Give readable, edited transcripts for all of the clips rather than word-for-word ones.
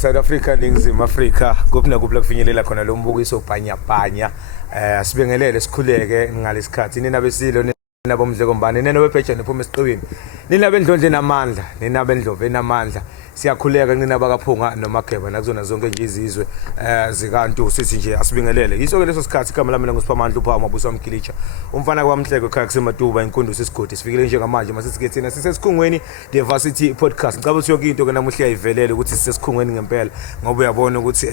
South Africa ningizimu Africa kuphi nakuphi la kufinyelela khona lo mbukiso bhanya sibingelele sikhuleke ngalesikhathi nina besilo nina bomdleko mbane nina webheja nephuma esiqwini nina bendlondle namandla nina bendlove enamandla siyakhuleka nina bakaphunga nomageba nakuzona zonke nje izizwe zikantu sithi nje asibingelele yiso ke leso sikhathi igama lami ngusiphamandla uphawu mabuso wamgilicha umfana kwamhleko ekhaya kuseMatuba inkundu sesigodi sifikile njengamanje masithi ke thina sisesikhungweni diversity podcast ngicabanga ukuthi yonke into ke namuhla iyayivelele ukuthi sisesikhungweni ngempela ngoba uyabona ukuthi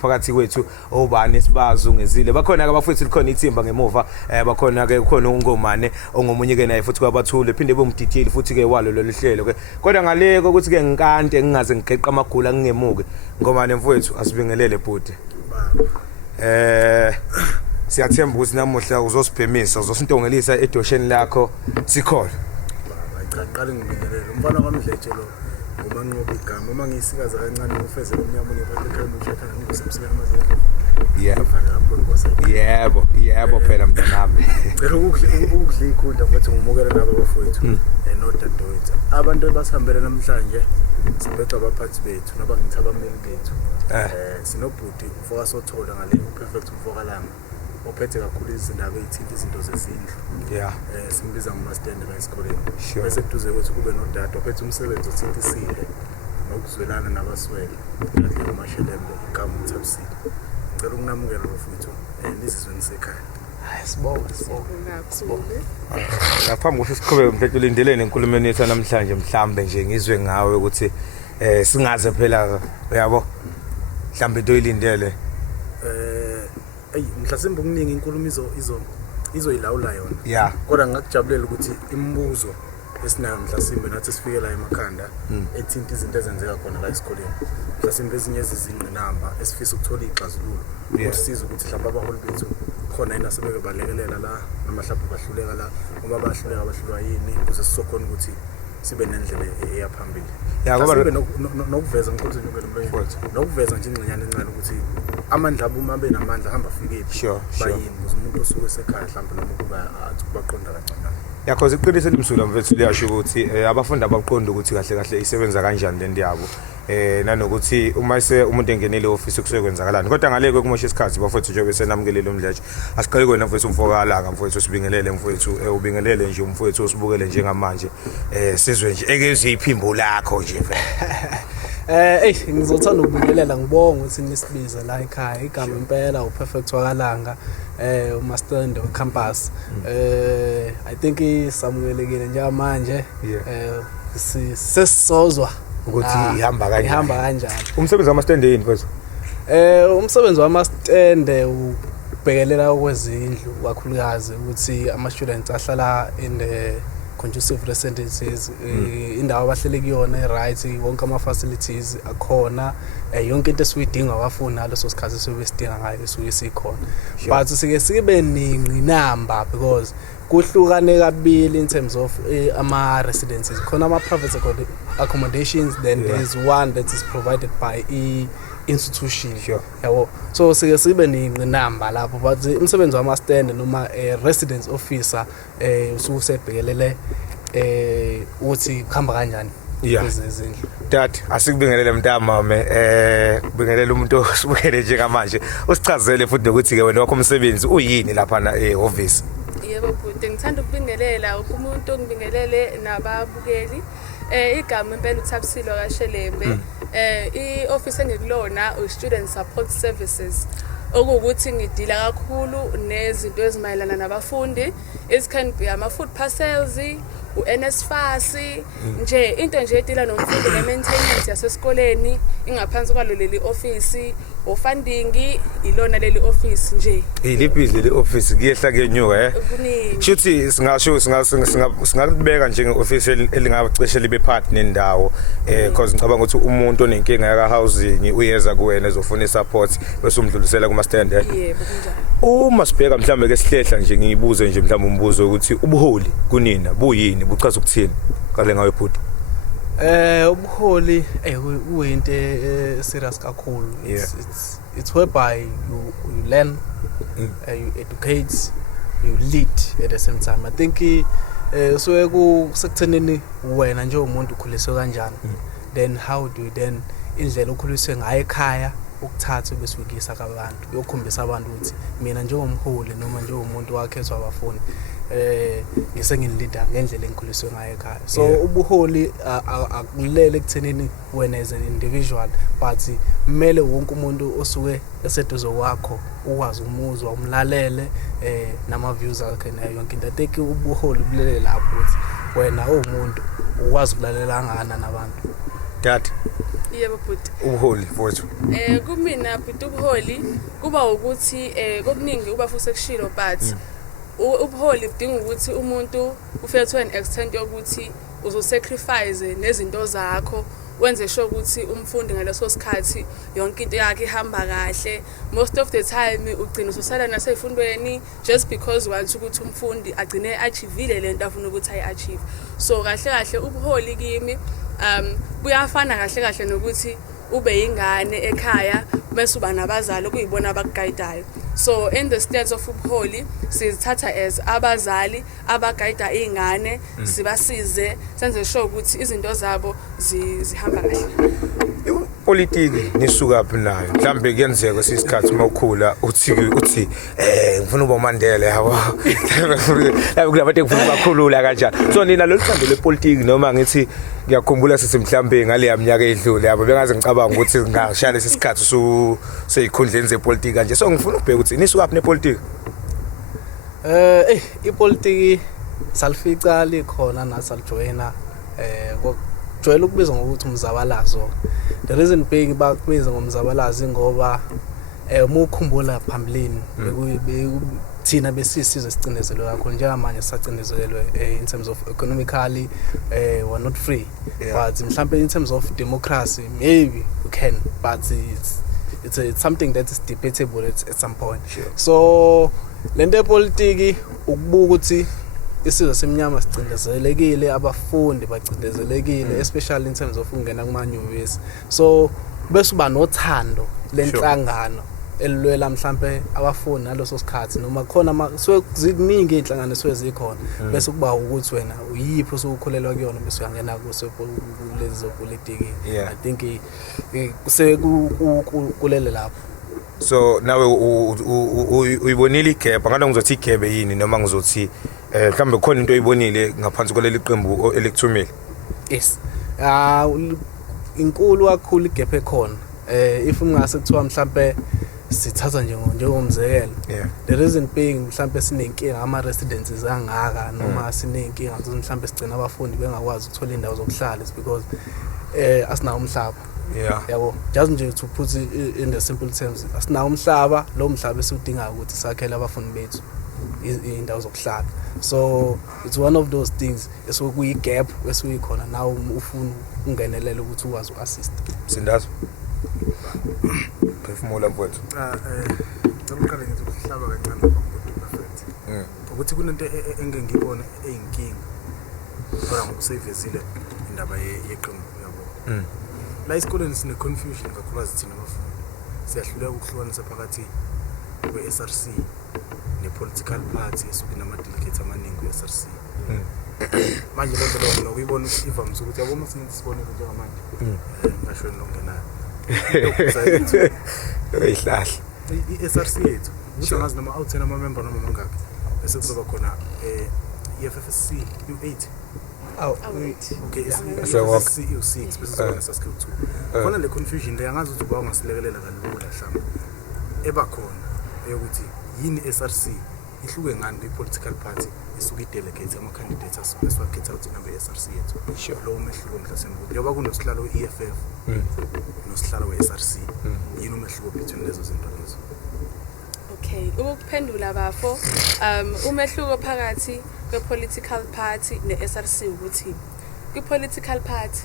phakathi kwethu obani sibazu ngezile bakhona ke abafethu likhona ithimba ngemuva bakhona ke ukhona ungomane ongomunye ke naye futhi kwabathule phinde bomdidiyeli futhi ke walo lolu hlelo ke kodwa ngaleko ukuthi ke ngikante ngingaze ngigeqa amagula ngingemuke ngomane mfowethu asibingelele bhuti siyathemba ukuthi namuhla uzosiphemisa uzosintongelisa edosheni lakho sikhona ngicaqala ngibingelele umfana kwamdletshe lo uma nqoba igama uma ngisikaza kancane ufeze lomnyama unephakhe ushaka ngisemsika amazelo yebo phela mntanami ngicela ukudla ikhunda futhi ngumukela nabo bafowethu nodadewethu abantu abasihambele namhlanje sibethu abaphathi bethu naba ngithabameli bethu sinobhuti ufoka sothola ngale perfect umfokalanga ophethe kakhulu izindaba ezithinta izinto zezindlu simbiza ngomastende la esikoleni bese kuduze kwethu kube nodade ophethe umsebenzi othinta isile nokuzwelana nabaswele ngale amashelembe igama uthabisile ngicela ukunamukela bafowethu nizizwe nisekhaya sibonga ngaphambi kokuthi siqhubeke mfethu ulindelene enkulumeni yethu namhlanje mhlambe nje ngizwe ngawe ukuthi singaze phela uyabo mhlambe into oyilindele mhlasimbe okuningi inkulumo izoyilawula yona kodwa ngakujabulela ukuthi imibuzo esinayo mhlasimbe nathi sifike la emakhanda ethinta izinto ezenzeka khona la esikoleni mhlasimbe ezinye ezizingqinamba esifisa ukuthola ixazululo usisiza ukuthi mhlawumbe abaholi bethu khona yena sebeke balekelela la noma mhlawumbe bahluleka la uma bahlulwa yini ukuze sizokhona ukuthi sibe nendlela eyaphambili ngoba nokuveza ngikho nje mfowethu nokuveza nje ingcinyane encane ukuthi amandla abo uma benamandla hamba afike ephi bayini umuntu osuke esekhaya mhlawumbe noma kuba athi kubaqonda kancane yakho iqiniso elimsulwa mfethu liyasho ukuthi abafundi abaqonda ukuthi kahle kahle isebenza kanjani lento yabo nanokuthi uma umuntu engenele office kusekwenzakalani kodwa ngale kumosha isikhathi bafethu nje bese namukelele umdletshe asiqale kwena mfethu umfokalanga mfethu sibingelele mfethu ubingelele nje umfethu usibukele njengamanje sizwe nje ekezi iphimbo lakho nje ngizothanda ukubingelela ngibonga ukuthi nisibize la ekhaya igama impela uPerfect Wakalanga uMastende wecampus I think isamukelekile njengamanje sesizozwa ukuthi ihamba kanjani umsebenzi wamastende yini mfethu umsebenzi wamastende ubhekelela kwezindlu kakhulukazi ukuthi ama students ahlala in the conducive residences indawo abahlele kuyona right wonke ama facilities akhona yonke into esiyidinga abafundi naleso sikhathi sobesidinga ngayo suke sikhona but sike sibe ninqinamba because kuhlukane kabili in terms of ama residences khona ama private accommodations then there is one that is provided by institution yabo so sike sibe ninqinamba lapho but umsebenzi wama stand noma residence officer ususebhekelele uthi kuhamba kanjani izindlu dad asikubingelele mntamame kubingelela umuntu osibukele njengamanje usichazele futhi ukuthi ke wena wakho umsebenzi uyini lapha na office yebo bhuti ngithanda ukubingelela umuntu ngibingelele nababukeli igama impela uthabisile kaShelembe i-office engikulona student support services okuwukuthi ngidila kakhulu nezinto ezimayelana nabafundi it can be ama food parcels uNSFAS nje into nje edila nomfundi ne-maintenance yasesikoleni ingaphansi kwalo leli office funding ilona leli office nje iliphi leli office kuyehla kenyuka shuthi singasho singalibeka njenge office elingacishe libe part nendawo because ngicabanga ukuthi umuntu onenkinga yaka housing uyeza kuwena ezofuna support bese umdlulisela kuma stand yebo kunjalo uma sibheka mhlambe ke sihlehla nje ngiyibuze nje mhlambe umbuzo ukuthi ubuholi kunina buyini buchaza ukuthini kale ngawe bhuti ubuholi uyinto serious kakhulu it's whereby you learn you educate you lead at the same time I think so sekuthenini wena nje umuntu ukhuliswe kanjani then how do you then indlela okhuliswe ngayo ekhaya ukuthatha bese ukuyisa kabantu uyokhombisa abantu ukuthi mina njengomholi noma njengomuntu wakhethwa abafundi ngisengilida ngendlela engikhuliswe ngayo ekhaya. So ubuholi akulele ekuthenini wena as an individual but kumele wonke umuntu osuke eseduze kwakho ukwazi umuzwa umlalele nama views akhe nayo yonke into. I think ubuholi bulele lapho ukuthi wena umuntu ukwazi ukulalela ngana nabantu. Dad yebo bhuti ubuholi mfowethu kumina bhuti ubuholi kuba ukuthi kokuningi uba futhi sekushilo but ubuholi budinga ukuthi umuntu ufike to an extent yokuthi uzosacrifice nezinto zakho wenze sure ukuthi umfundi ngaleso sikhathi yonke into yakhe ihamba kahle. Most of the time ugcina usosala naseyifundweni just because want ukuthi umfundi agcine achievile lento afuna ukuthi ayi-achieve. So kahle kahle ubuholi kimi buyafana kahle kahle nokuthi ube ingane ekhaya bese uba nabazali okuyibona abakuguidayo. So in the stance of ubuholi sizithatha as abazali abagayida izingane sibasize senze sure ukuthi izinto zabo zihamba kahle. Politiki nisuka phi nayo mhlambe kuyenzeka sisikhathi mawukhula uthi ngifuna uba uMandela yabo kulabantu engifuna ukukhulula kanjani. So nina loluthando lepolitiki noma ngithi ngiyakhumbula sithi mhlambe ngale yaminyaka edlule yabo bengaze ngicabanga ukuthi ngashaya lesi sikhathi seyikhundleni zepolitiki kanje. So ngifuna ukubheka ukuthi nisuka phi nepolitiki. Ipolitiki salifica likhona nasalijoyina jwayele ukubizwa ngokuthi umzabalazo. The reason being bakubiza ngomzabalazo ngoba uma ukhumbula phambilini thina besisizwe sicindezelwe kakhulu njengamanje sisacindezelwe in terms of economically we're not free, but mhlambe in terms of democracy maybe we can, but it's something that is debatable at some point. So lento yepolitiki ukubuka ukuthi isizwe semnyama sicindezelekile, abafundi bacindezelekile, especially in terms of ungena kuma nyuvesi. So bese uba nothando lenhlangano elilwela mhlambe abafundi naloso sikhathi noma khona ziningi inhlangano ezikhona bese kuba ukuthi wena uyiphi osukhulelwa kuyona bese uyangena kuso kulezi politiki. I think kulele lapho. So nawe uyibonile igap ngalo ngizothi igap yini noma ngizothi mhlambe khona into oyibonile ngaphansi kwaleli qembu elikuthumile. Yes, inkulu kakhulu igap ekhona. If ngase kuthiwa mhlambe sithatha njengomzekelo, the reason being mhlambe sinenkinga ama residences angaka noma sinenkinga ukuthi mhlambe sigcina abafundi bengakwazi ukuthola indawo zokuhlala is because asinawo umhlaba. Yabo just nje to put it in the simple terms, asinawo umhlaba, lo mhlaba esudinga ukuthi sakhele abafundi bethu indawo zokuhlala. So it's one of those things esikuyi gap esikuyikhona now ufuna ungenelela ukuthi ukwazi uassist. Sindazo phefumula mfowethu. Ngicela ngithi ukuhlaba kancane ngokuthi perfect. Ukuthi kunento engengibona eyinkinga kodwa ngokusevezile indaba yeqembu yabo. La isikoleni sine confusion kakhulukazi thina abafundi. Siyahluleka ukuhlukanisa phakathi kwe-SRC ne-political party esuke nama-delegates amaningi kwe-SRC. Manje lento leyo nokuyibona ukuthi ivamise ukuthi yabo mase ngisibonile njengamanje ngasho longenayo eyihlahla i-SRC yethu ukuthi ngazi noma awuthena ama-member noma mangakhi bese kuzoba khona i-FFSC u-8. Okay, SFC u-6 bese kuzoba ne-SASK u-2. Khona le confusion le angazi ukuthi uba ungasilekelela kalula mhlawumbe eba khona eyokuthi yini SRC ihluke ngani kwi-political party isuke i-delegate ama-candidates esiwakhetha ukuthi nabe SRC yethu. Lo umehluko mhlasimbe njengoba kunosihlalo we-EFF nosihlalo we-SRC yini umehluko between lezo zinto lezo? Okay, ukuphendula bafo umehluko phakathi kwe-political party ne-SRC ukuthi kwi-political party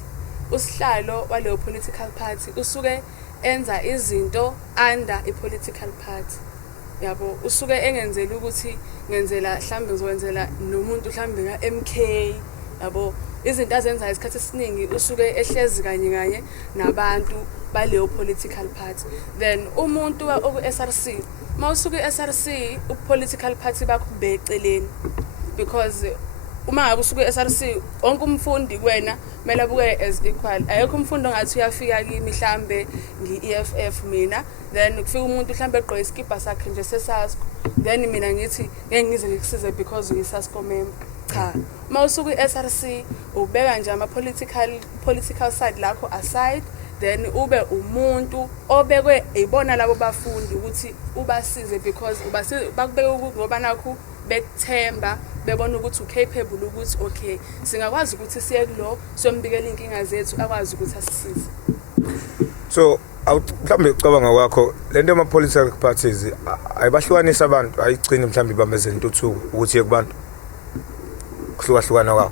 usihlalo waleyo political party usuke enza izinto under i-political party. Yabo usuke engenzela ukuthi ngenzela mhlambe ngizokwenzela nomuntu mhlambe ka-MK. Yabo izinto azenza isikhathi esiningi usuke ehlezi kanye nabantu baleyo political party. Then umuntu oku-SRC mawusuke e-SRC u-political party bakho beceleni because uma ngabe usuke eSRC wonke umfundi kuwena kumele abuke as equal. Ayekho umfundi ongathi uyafika kimi mhlambe ngi-EFF mina then kufika umuntu mhlambe egqoke iskipa sakhe nje seSASCO then mina ngithi ngeke ngize ngikusize because uyi-SASCO member. Cha, uma usuke eSRC ubeka nje political side lakho aside then ube umuntu obekwe ibona labo bafundi ukuthi ubasize because bakubeka ngoba nakho bekuthemba bebona ukuthi ucapable ukuthi okay singakwazi ukuthi siye kulo sombikela inkinga zethu akwazi ukuthi asisize. So mhlambe ucabanga kwakho lento ama political parties ayibahlukanisa abantu ayigcine mhlambe ibambezela intuthuko ukuthi kubantu kuhlukahlukana kwabo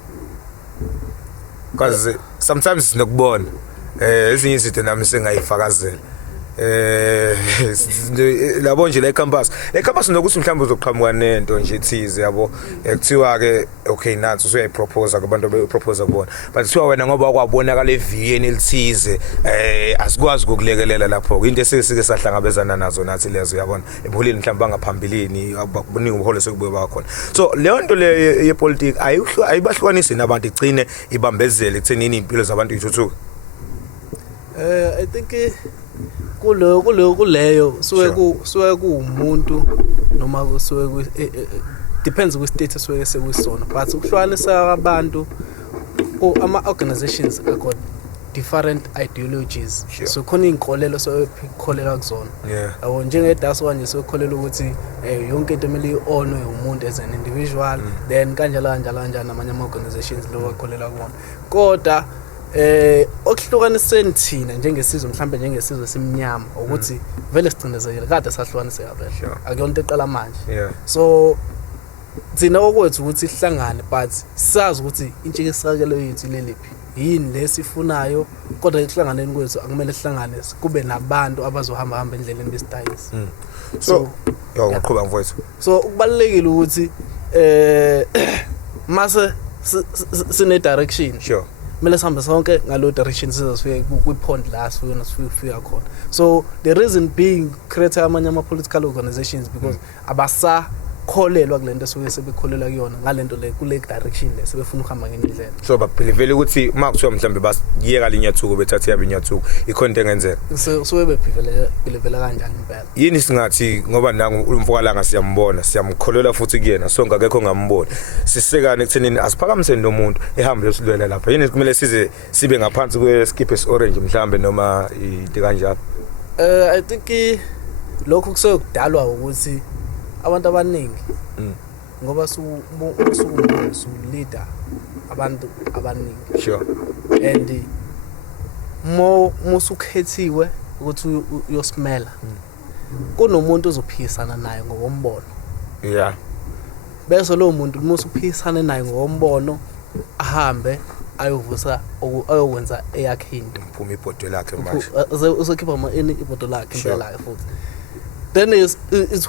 because sometimes sinokubona ezinye izinto nami sengayifakazela labo nje la campus nokuthi mhlawumbe uzoqhamuka nento nje ethize yabo ekuthiwa ke okay nathi usuyayipropose kubantu beyipropose kubona but kuthiwa wena ngoba kwabonakala eviyeni elithize asikwazi ukulekelela lapho into esike sahlangabezana nazo nathi lezo yabona ebuholini mhlawumbe ngaphambilini abaningi ubuholo sekubuye bakhona so leyo nto le yepolitiki ayibahlukanisi nabantu igcine ibambezele ekuthenini impilo zabantu ithuthuke. I think kuleyo suke kuumuntu noma kusuke depends ku state suke sekusona but ukuhlukanisa abantu ama organizations got different ideologies so khona inkolelo sokukholela kuzona yabo njenge daso kanje sokukholela ukuthi yonke into emeli honor umuntu as an individual then kanjalo namanye ama organizations lo wakholela kuona kodwa okuhlukaniseni thina njengesizwe mhlambe njengesizwe simnyama ukuthi vele sicinezele kade sahlukaniseka vele akuyonto eqala manje so thina okwethu ukuthi sihlangane but sazi ukuthi intshisekelo yethu leliphi yini lesifunayo kodwa ekuhlanganeni kwethu akumele sihlangane kube nabantu abazohamba endleleni besitayisi so ngaqhubeka mfowethu so ukubalekile ukuthi mase sine direction kumele sihambe sonke ngalo direction sizofika kwi-point la sifika khona so the reason being create amanye ama-political organizations because abasakholelwa kule nto esuke sebekholelwa kuyona ngale nto le kule direction le sebefuna ukuhamba ngenye indlela so babhilivele ukuthi uma kuthiwa mhlawumbe basiyeka linyathuko bethathe yabe inyathuko ikhona into engenzeka so bebhilivela kanjani impela yini singathi ngoba nangu umfokalanga siyambona siyamkholela futhi kuyena sonke akekho ngambona sisekane ekuthenini asiphakamiseni nomuntu ehambe yosilwela lapha yini kumele sibe ngaphansi kweskipe orange mhlambe noma into kanjalo. I think lokho kuseyokudalwa ukuthi abantu abaningi ngoba su leader abantu abaningi and musukhethiwe ukuthi uyosimela kunomuntu ozophisana naye ngokombono bese lo muntu musuphisana naye ngokombono ahambe ayovusa ayokwenza eyakhe into uphuma ibhodo lakhe manje uzokhipha ibhodo lakhe impela futhi then it's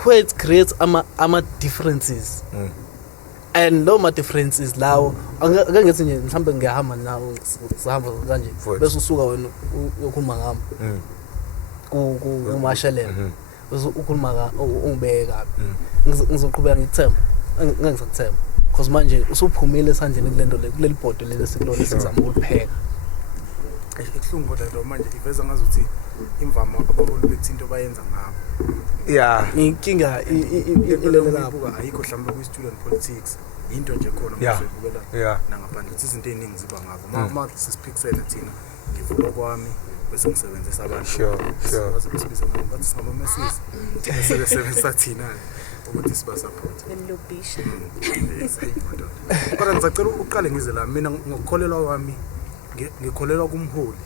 where it creates ama differences and no ma differences lawo angengithi nje mhlambe ngiyahamba nawo sihamba kanje bese usuka wena ukhuluma ngami kumashelela ukhuluma ungibeka ngizoqhubeka ngikuthemba ngizakuthemba because manje usuphumile esandleni kulento le kuleli bhodo leli sikulona sizama ukulipheka ekuhlungu kodwa nje manje iveza ngazuthi imvama abaholi bethinto bayenza ngabo inkinga ilele lapho ayikho mhlawumbe ku student politics into nje khona mase nangaphandle izinto eziningi ziba ngabo uma sisiphikisela thina ngivula kwami bese ngisebenzisa abantu sibiza ngabo bathi sama messages sebenzisa thina ukuthi siba support nemlobisha kodwa ngisacela uqale ngize la mina ngokukholelwa wami ngikholelwa kumholi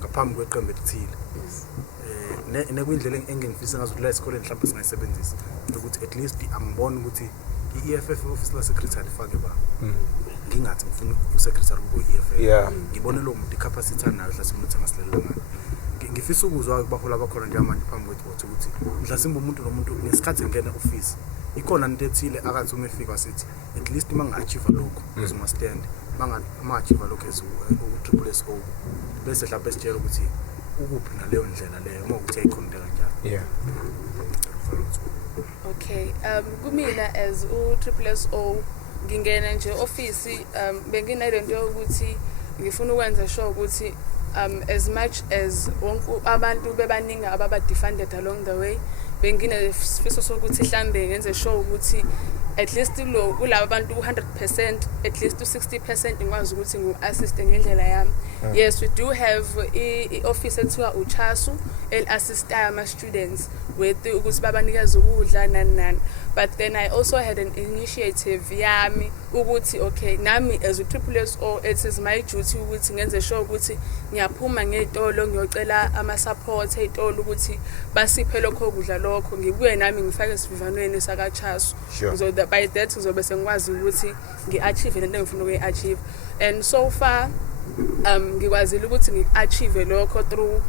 ngaphambi kweqembu elithile nekuyindlela engengifisa ngazo la esikoleni mhlawumbe singayisebenzisa ukuthi at least angibone ukuthi i-EFF office la secretary fake ba ngingathi ngifuna u-secretary kube i-EFF ngibone lo muntu i-capacity nayo mhlawumbe umuntu angasilelela ngani ngifisa ukuzwa kubahola abakhona njengamanje phambi kwethu ukuthi mhlawumbe umuntu nomuntu ngesikhathi ngena office ikhona into ethile akathi uma efika wasithi at least mangi-achieve lokho uzoma stand ma-achieve lokho triple SO bese mhlawumbe sitshela ukuthi ukuphi naleyo ndlela leyo uma ukuthi ayikhonde kanjani. Okay kumina as u triple SO ngingena nje office benginalento yokuthi ngifuna ukwenza sure ukuthi as much as wonke abantu bebaningi ababa defended along the way benginesifiso sokuthi mhlambe ngenze sure ukuthi at least kulabo abantu 100% at least 60% ngikwazi ukuthi ngiassist ngendlela yami. Yes, we do have i-office ethiwa uChasu el-assist ama students with ukuthi babanikeze ukudla nani. But then I also had an initiative yami ukuthi okay nami as a SSSO it is my duty ukuthi ngenze sure ukuthi ngiyaphuma ngeitolo ngiyocela ama support eitolo ukuthi basiphe lokho kudla lokho ngibuye nami ngifake isivivanweni saka Chasu so that by that ngizobe sengikwazi ukuthi ngiachieve lento engifuna ukuyiachieve. And so far ngikwazile ukuthi ngiachieve lokho through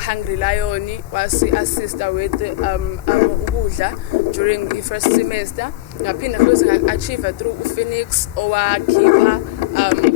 Hungry Lion was assisted with ukudla during the first semester. Ngaphinda futhi achieve through Phoenix owakhipha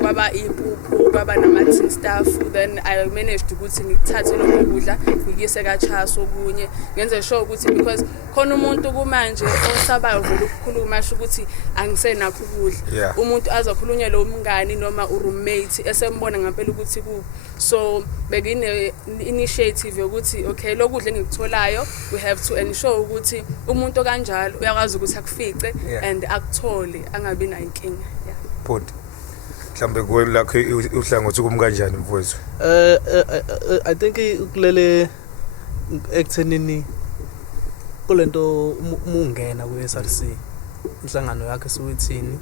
kwaba impuphu kwaba nama staff. Then I managed ukuthi ngithathe lokho kudla ngiyise kaChasu okunye ngenze sure ukuthi because khona umuntu kumanje osabayo ukukhuluma asho ukuthi angisenakho ukudla umuntu azokhulunywa lo mngani noma uroommate esembona ngempela ukuthi kuphi. So begine initiative yokuthi okay lokudla engikutholayo we have to ensure ukuthi umuntu kanjalo uyakwazi ukuthi akufice and akuthole angabi na inkinga. But mhlambe kuwe lakho uhlangothi kumkanjani mfowethu? I think ukulele ekuthenini kulento ungena ku SRC inhlangano yakhe suwithini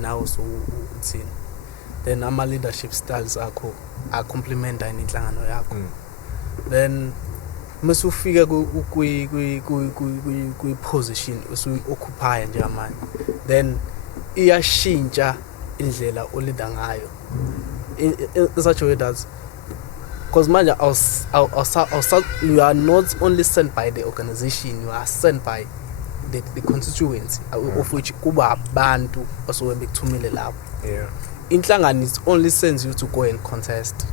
nawo suwithini then ama leadership styles akho a complementa inhlangano yakho. Then mase ufika ku position occupy nje manje then iyashintsha indlela olida ngayo in such a way that because manje you are not only sent by the organization, you are sent by the constituency of which kuba abantu basuke bekuthumile lapho. Inhlangano it only sends you to go and contest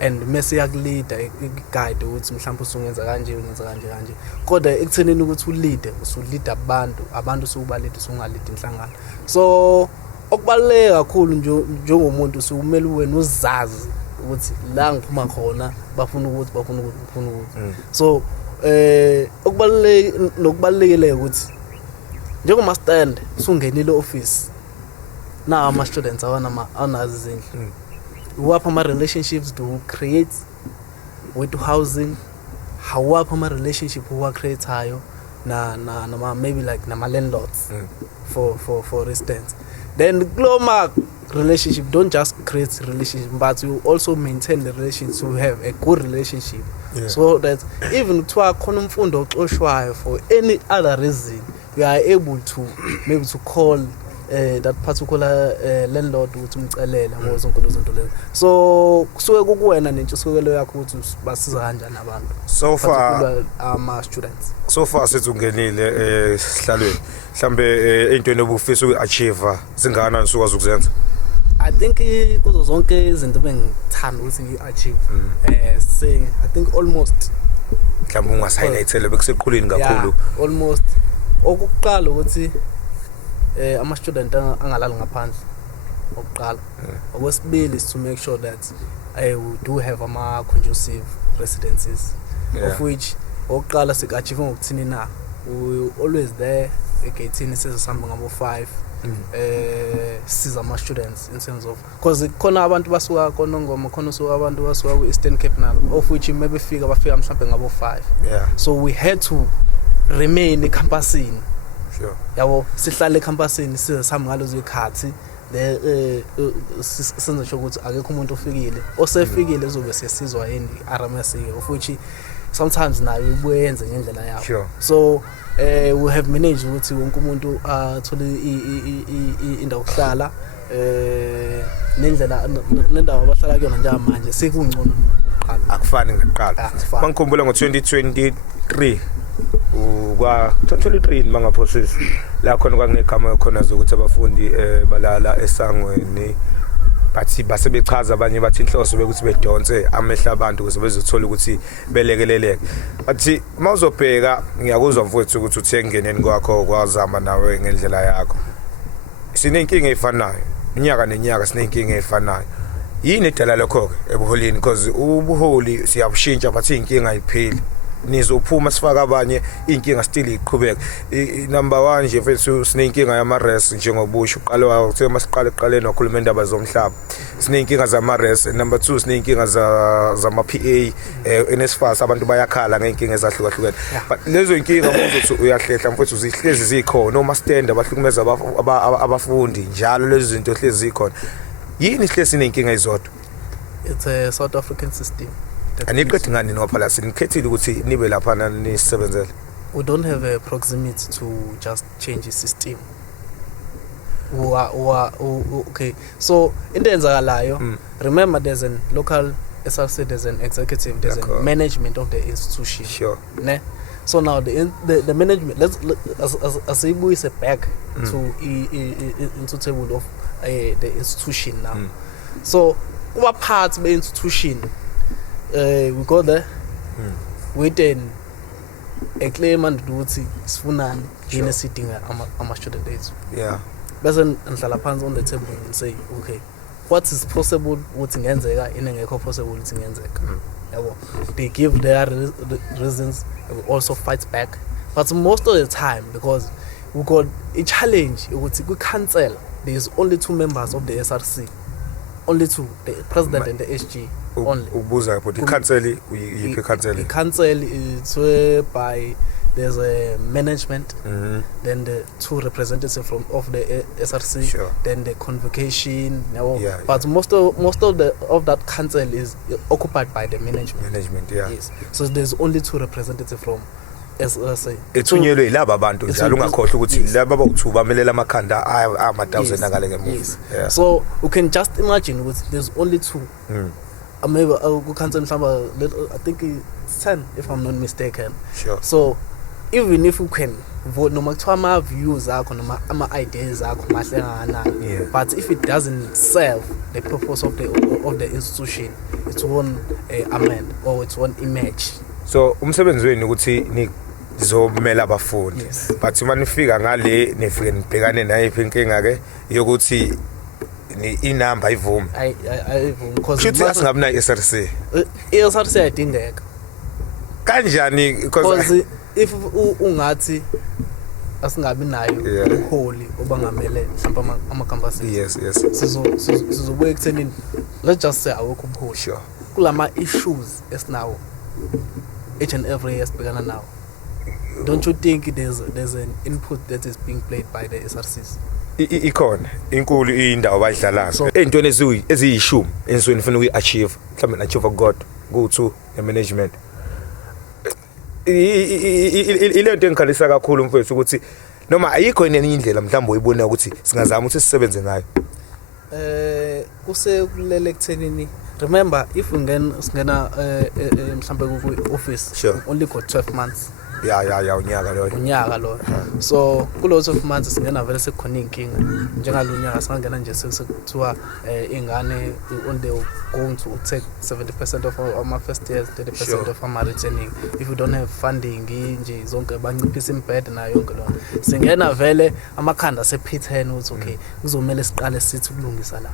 and mase yakuleader iguide ukuthi mhlawumbe usungenza kanje ungenza kanje kodwa ekuthenini ukuthi uleader usuleader abantu sukubalida usungalida inhlangano. So okubaleka kakhulu njengomuntu usukumele wena uzazi ukuthi la ngiphuma khona bafuna ukuthi so okubalekile ukuthi njengoma stand usungenile office na ama students awanazi izindlu wapha ama relationships to create with housing hawapha ama relationship wa create hayo na maybe like nama landlords for instance. Then global relationship don't just create relationship but you also maintain the relationship to have a good relationship so that even to khona umfundo oxoshwayo for any other reason you are able to maybe to call that particular landlord ukuthi umcelela ngozonke izinto lezo. So kusuke kukuwena nentshisekelo yakho ukuthi basiza kanjani abantu so far ama students. So far sethu-ngenile esihlalweni mhlambe into enobufisa uku-achieve singana nisukwazi ukuzenza? I think kuzo zonke izinto bengithanda ukuthi ngi-achieve I think almost mhlambe ungas-highlightele bekuseqhuleni kakhulu. Almost okuqala ukuthi ama student angalali ngaphandle okuqala. Okwesibili is to make sure that we do have ama conducive residences of which okuqala sik-achieve ngokuthini na we always there egate sizosamba ngabo 5 siza ama students in terms of because khona abantu basuka konongoma khona so abantu basuka ku Eastern Cape nalo of which maybe bafika mhlawumbe ngabo 5 so we had to remain ecampusini yabo sihlale ecampusini sizosamba ngalozo ikhathi senze sho ukuthi akekho umuntu ofikile osefikile uzobe sesizwa yini RMS of which sometimes nayo ibuyenze ngendlela yakho. So we have managed ukuthi wonke umuntu athole indawo yokuhlala nendlela nendawo abahlala kuyona njengamanje sekungcono uqala akufani ngaqala. Bangikhumbula ngo2023 kwa 2023 mangaphosisi la khona kwakunegama khona zokuthi abafundi balala esangweni bathi basebechaza abanye bathi inhloso bekuthi bedonse amehla abantu ukuze bezothola ukuthi belekeleleke. Bathi mawuzobheka ngiyakuzwa mfowethu ukuthi uthengeneni kwakho kwazama nawe ngendlela yakho sinenkinga efanayo inyaka nenyaka sinenkinga efanayo yini edala lokho ke ebuholini because ubuholi siyabushintsha but inkinga ayipheli nizophuma sifaka abanye inkinga still iqhubeka number 1 nje mfethu sinenkinga yama-res njengobusho uqale uthe masiqale eqaleni wakhuluma indaba zomhlaba sinenkinga zama-res number 2 sinenkinga zama-PA NSFAS abantu bayakhala ngeenkinga ezahlukahlukene but lezo inkinga uzothi uyahlehla mfethu zihlezi zikhona uma stand abahlukumeza abafundi njalo lezo zinto hlezi zikhona yini sihlezi sinenkinga izodwa It's a South African system. aniqethi ngani nophala sinikhethile ukuthi nibe lapha nisebenzele We don't have a proximity to just change the system. Okay, so into enzakalayo, remember there's a local SRC, there's an executive, there's a management of the institution. Sure. Ne? So now the management, as we say back into table of the institution now. So what parts of the institution? We go there with a claimant ukuthi sifunani yini sidinga ama student aids. Yeah. Bese ngihlala phansi on the table and say okay, what is possible ukuthi ngenzeka ingekho possible ukuthi ngenzeka. Yabo. They give their reasons, we also fight back, but most of the time because we got a challenge ukuthi we cancel. There is only 2 members of the SRC, only 2, the president and the SG. Only. Ubuza but the cancel you cancel. Cancel is by there's a management, then the 2 representatives of the SRC, sure. Then the convocation. Yeah, but most of that cancel is occupied by the management. Management, yeah. Yes. So there's only 2 representatives from SRC. Ethunyelwe yilabo abantu njalo ungakhohle ukuthi laba abawu2 bamelela amakhanda ama1000 ngale ngemuva. Yeah. So you can just imagine with there's only 2. Maybe we cancel I think it's 10 if I'm not mistaken. Sure. So even if we can vote no matter my views akho noma ama ideas akho mahle ngana, but if it doesn't serve the purpose of the institution, it won't amend or it won't emerge. So umsebenzi wenu ukuthi nizomela abafundi, but manifika ngale nifike nibhekane nayiphi inkinga ke yokuthi inamba ivumi ayivumi because futhi asingabi na SRC SRC ayidingeka kanjani because if ungathi asingabi nayo uholi obangamele mhlawumbe ama campuses sizobuye ekuthenini let's just say awukho umholi sure kulama issues esinawo each and every year sibhekana nawo. Don't you think there's an input that is being played by the SRCs? Ikhona inkulu indawo bayidlalayo ezintweni eziyishumi ensweni ufuna ukuachieve mhlawumbe achieve God go-2 management ilento engikhalisa kakhulu mfethu ukuthi noma ayikho enye indlela mhlawumbe uyibona ukuthi singazama ukuthi sisebenze ngayo kusekulele ekuthenini remember if singena mhlawumbe ku office only got 12 months unyaka lo so kulo 12 months singena vele sekukhona inkinga njengalunyaka singangena nje sekuthiwa ingane on the going to take 70% of our first years 30% of our returning if you don't have funding nje zonke banciphisa imbed na yonke lo singena vele amakhanda sephithene ukuthi okay kuzomela siqale sithi kulungisa la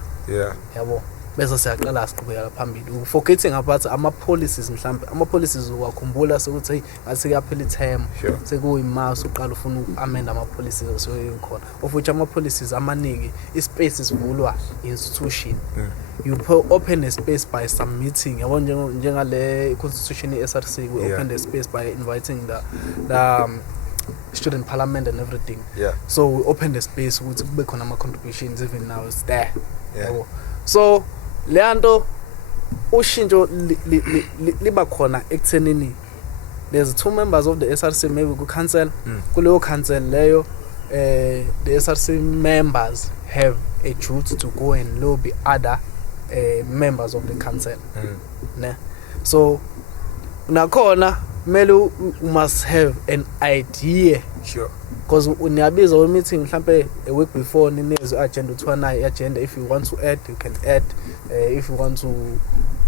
yabo bese siyaqala siqhubeka phambili forgetting about ama policies mhlambe ama policies ukwakhumbula sokuthi hey ngathi kuyaphela itime sekuyimasa uqala ufuna uamend ama policies osoyikhona of which ama policies amaningi ispace isivulwa institution you open a space by submitting yabo njengale constitution SRC we open the space by inviting the student parliament and everything so we open the space ukuthi kube khona ama contributions even now it's there yabo so leyanto ushintsho liba khona ekuthenini there's 2 members of the SRC maybe ku cancel kuleyo cancel leyo the SRC members have a duty to go and lobby other members of the council ne so nakhona mele you must have an idea because uniyabiza we meeting mhlambe a week before ninezwe agenda uthwana agenda if you want to add you can add if you want to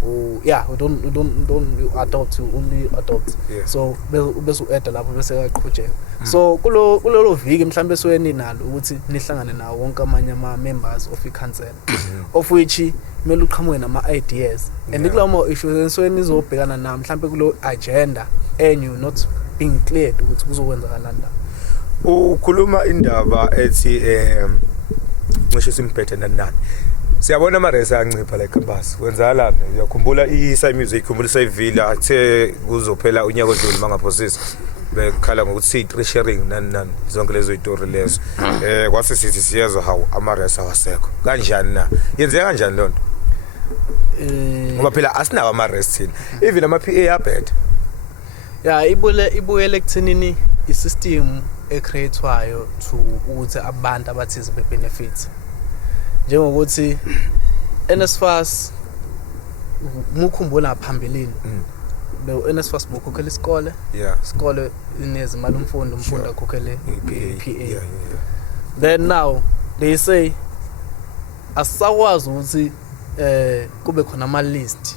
we don't adopt, you only adopt. So bese u-add lapho bese yaqhubeka. So kulolo viki mhlambe soyeni nalo ukuthi nihlangane nawo wonke amanye ama members of i-council of which kumele uqhamuke nama ideas and kulamo issues soyeni izobhekana na mhlambe kulo agenda and you not being cleared ukuthi kuzokwenzakalani la. Ukhuluma indaba ethi ngisho simphethe nani. Siyabona amaresa ancipha la ecampus. Kwenzakalani? Uyakhumbula iSai Music, ikhumbula iSayvilla athe kuzophela unyaka odlule mangaphosisi. Bekhala ngokuthi i3 sharing nani zonke lezo itori lezo. Kwase sithi siyezwa how amaresa wasekho. Kanjani na? Yenzeka kanjani lonto? Ngoba phela asinawo amaresa thina. Even ama PA abed. Yeah, ibuyele ekuthenini isystem ecreatewayo to ukuthi abantu abathize bebenefit. Njengokuthi NSFAS mukhumbula phambelini NSFAS bukhokhela isikole isikole inezimali umfundi akhokhele PA then now they say asakwazi ukuthi kube khona ama list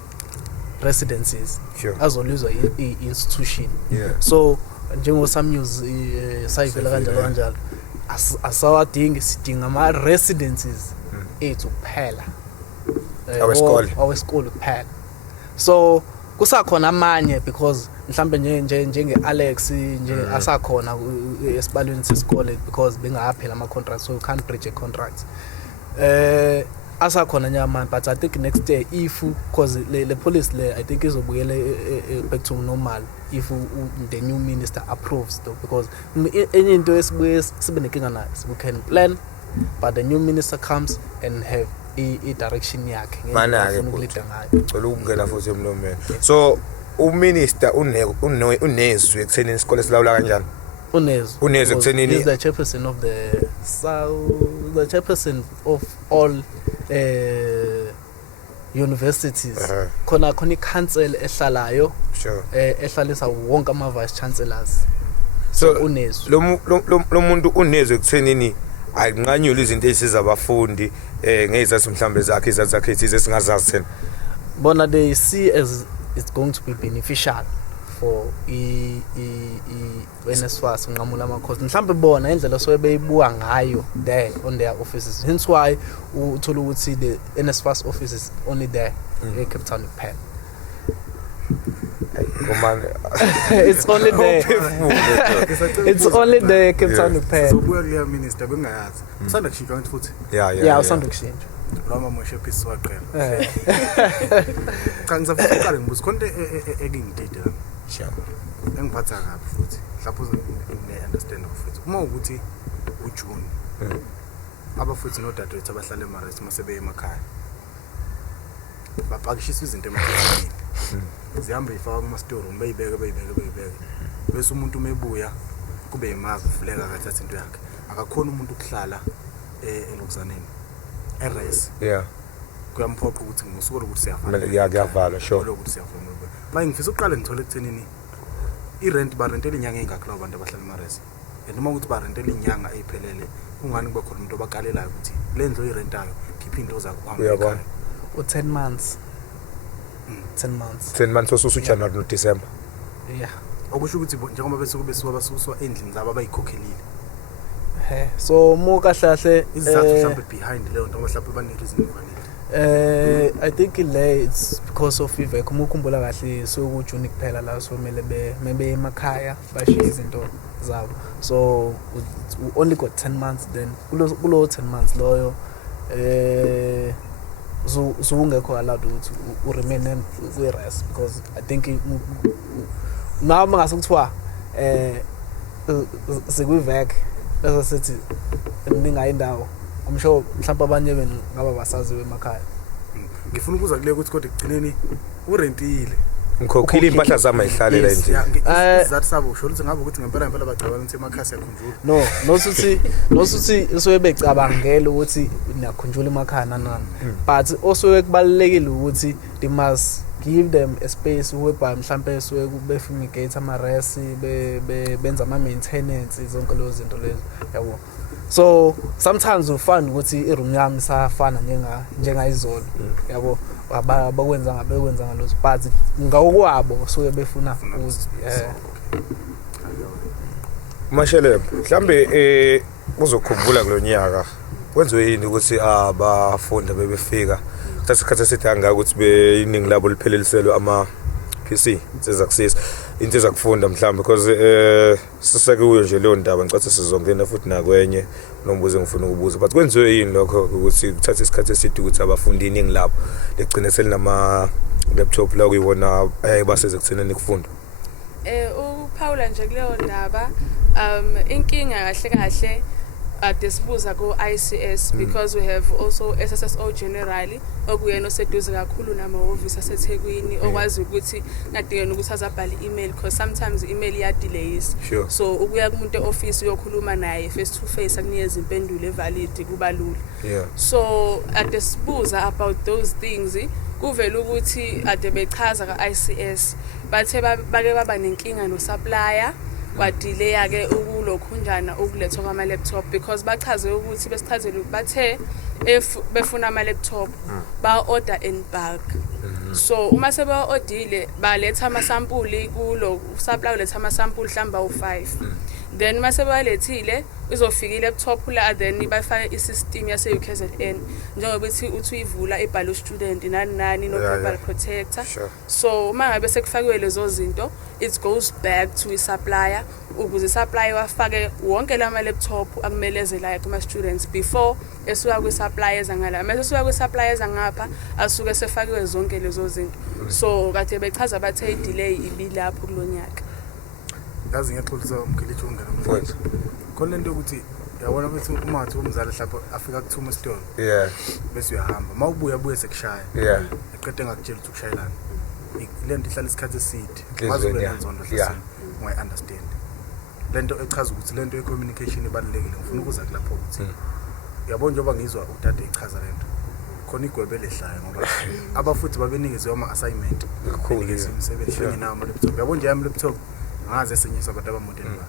residences azoluzwa i-institution so njengo some news sayivela kanjalo asawadingi sidinga ama residences ethu kuphela awesikole kuphela so kusakhona amanye because mhlambe njenge Alex nje asakhona esibalweni sesikole because bengaphela ama contracts so you can't breach a contract asakhona nyama but I think next year if because the police I think izobuyela back to normal if the new minister approves though because enye into esibuye sibe nenkinga nayo we can plan but the new minister comes and have a direction yakhe ngeke ukulida ngayo cela ukungena futhi emlomeni so uminister unezwe ekutheni isikole silawula kanjani unezwe ekutheni is the chairperson of the chairperson of all universities khona i-council ehlalayo ehlalisa wonke ama vice chancellors so unezwe lo muntu unezwe ekutheni ayinqanyula izinto ezisiza abafundi ngezathu mhlambe zakhe ethize singazazi thina bona they see as it's going to be beneficial for NSFAS nqamula amakhosi mhlambe bona indlela so beyibuka ngayo there on their offices hence why uthola ukuthi the NSFAS office is only there in Cape Town Pen. It's only there. It's only there Cape Town Pen. So buya kuya minister bengayazi. Usanda kushintsha ngithi futhi. Yeah, usanda kushintsha. Lama moshe phisi waqela. Cha ngizafuna uqale ngibuza konke ekingidide la. Sure. Engiphatha kabi futhi. Lapho ne understand futhi. Uma ukuthi uJune. Abafuthi no dadewethu abahlala eMares masebe emakhaya. Bapakishisa izinto emakhaya. Zihamba ifaka kuma storeroom bayibeke bese umuntu mebuya kube imazi uvuleka akathatha into yakhe akakhona umuntu ukuhlala elokuzaneni eRes kuyamphoqa ukuthi ngosuku lokuthi siyavala kuyavala sure lokuthi siyafuna manje ngifisa uqale ngithole ekuthenini irent barentela inyanga engakho abantu abahlala eMares noma ukuthi barentela inyanga ephelele kungani kube khona umuntu obakalelayo ukuthi le ndlo irentayo khipha into zakho uhamba ekhaya u10 months 10 months osusu January no December okusho ukuthi njengoba bese kube basuswa endlini zabo abayikhokhelile so mo kahlahle izathu mhlawumbe behind leyo nto mhlawumbe bane reason valid I think it's because of ivek umukhumbula kahle soku June kuphela la so mele bebe emakhaya bashiya izinto zabo so we only got 10 months then kulo 10 months loyo so ungekho allowed ukuthi remain we-rest because I think now mangase kuthiwa sekuyivek bese sithi ningayi indawo I'm sure mhlawumbe abanye benu ngaba basaziwe emakhaya ngifuna ukuza kule ukuthi kodwa ekugcineni urentile ngikhokhile impahla zami ayihlalela endlini izathu sabo usho ukuthi ngabe ukuthi ngempela bacabanga ukuthi emakhaya siyakhunjula nosuthi soye becabangela ukuthi niyakhunjula emakhaya nanani but also ekubalekile ukuthi they must give them a space whereby mhlambe suke kube fumigate amaresi benza ama maintenance zonke lezo zinto lezo yabo. So sometimes you find ukuthi iroom yami isafana njengayizolo yabo abakwenza ngalozo but ngawokwabo suke befuna ukuthi Mashele mhlambe uzokhumbula kulonyaka kwenziwe yini ukuthi abafundi bebefika kuthatha isikhathi eside kangaka ukuthi beyiningi labo lipheleliselo ama PC sezakusiza into ezakufunda mhlambe because sisekiwe nje leyo ndaba ngicatha sizongena futhi nakwenye nombuzo engifuna ukubuza but kwenziwe yini lokho ukuthi kuthatha isikhathi eside ukuthi abafundi iningi labo legcine selinama laptop la kuyiwona ayibasiza ekuthenini kufunda uPaula nje kuleyo ndaba inkinga kahle desibuza ku ICS because we have also SSSO generally okuyena oseduze kakhulu namahhovisi aseThekwini okwazi ukuthi ngadingena ukuthi azabhala email because sometimes email ya delays so ukuya kumuntu eoffice uyokhuluma naye face to face akunikeza impendulo evalid kuba lula so desibuza about those things kuvela ukuthi ade bechaza ka ICS bathe bake baba nenkinga no supplier kwadelay ke ukulokhunjana ukulethwa kwama laptop because bachaze ukuthi besichazele bathe if befuna ama laptop ba order in bulk so uma seba ordile baletha ama sample kulo supplier uletha ama sample hlamba u5 then mase balethile izofika ilaptop la then bayifaka isystem yase UKZN njengoba uthi uyivula ibhalo student nani no paper protector so mangabe sekufakiwe lezo zinto it goes back to isupplier ukuze supplier wafake wonke lama laptop akumelezelayo kuma students before esuka ku suppliers angala mase esuka ku suppliers angapha asuke sefakiwe zonke lezo zinto so kade bechaza bathe delay ibilapho kulonyaka ngazi ngiyaxolisa umkhilithi ungena mfowethu khona lento ukuthi yabona bethi uma ngathi umzali lapha afika kuthuma store bese uyahamba mawubuya sekushaya eqede ngakutshela ukuthi ukushayelana lento ihlala isikhathi eside mazube nenzondo hlasini ngoy understand lento echaza ukuthi lento ye-communication ibalulekile ngifuna ukuza kulapho ukuthi yabona njengoba ngizwa udade ichaza lento khona igwebe lehlayo ngoba abafuthi babenikezwe ama-assignment benikezwe imisebenzi bengenawo ama-laptop yabona nje yami laptop ngaze senyisa abantu abamodeni ba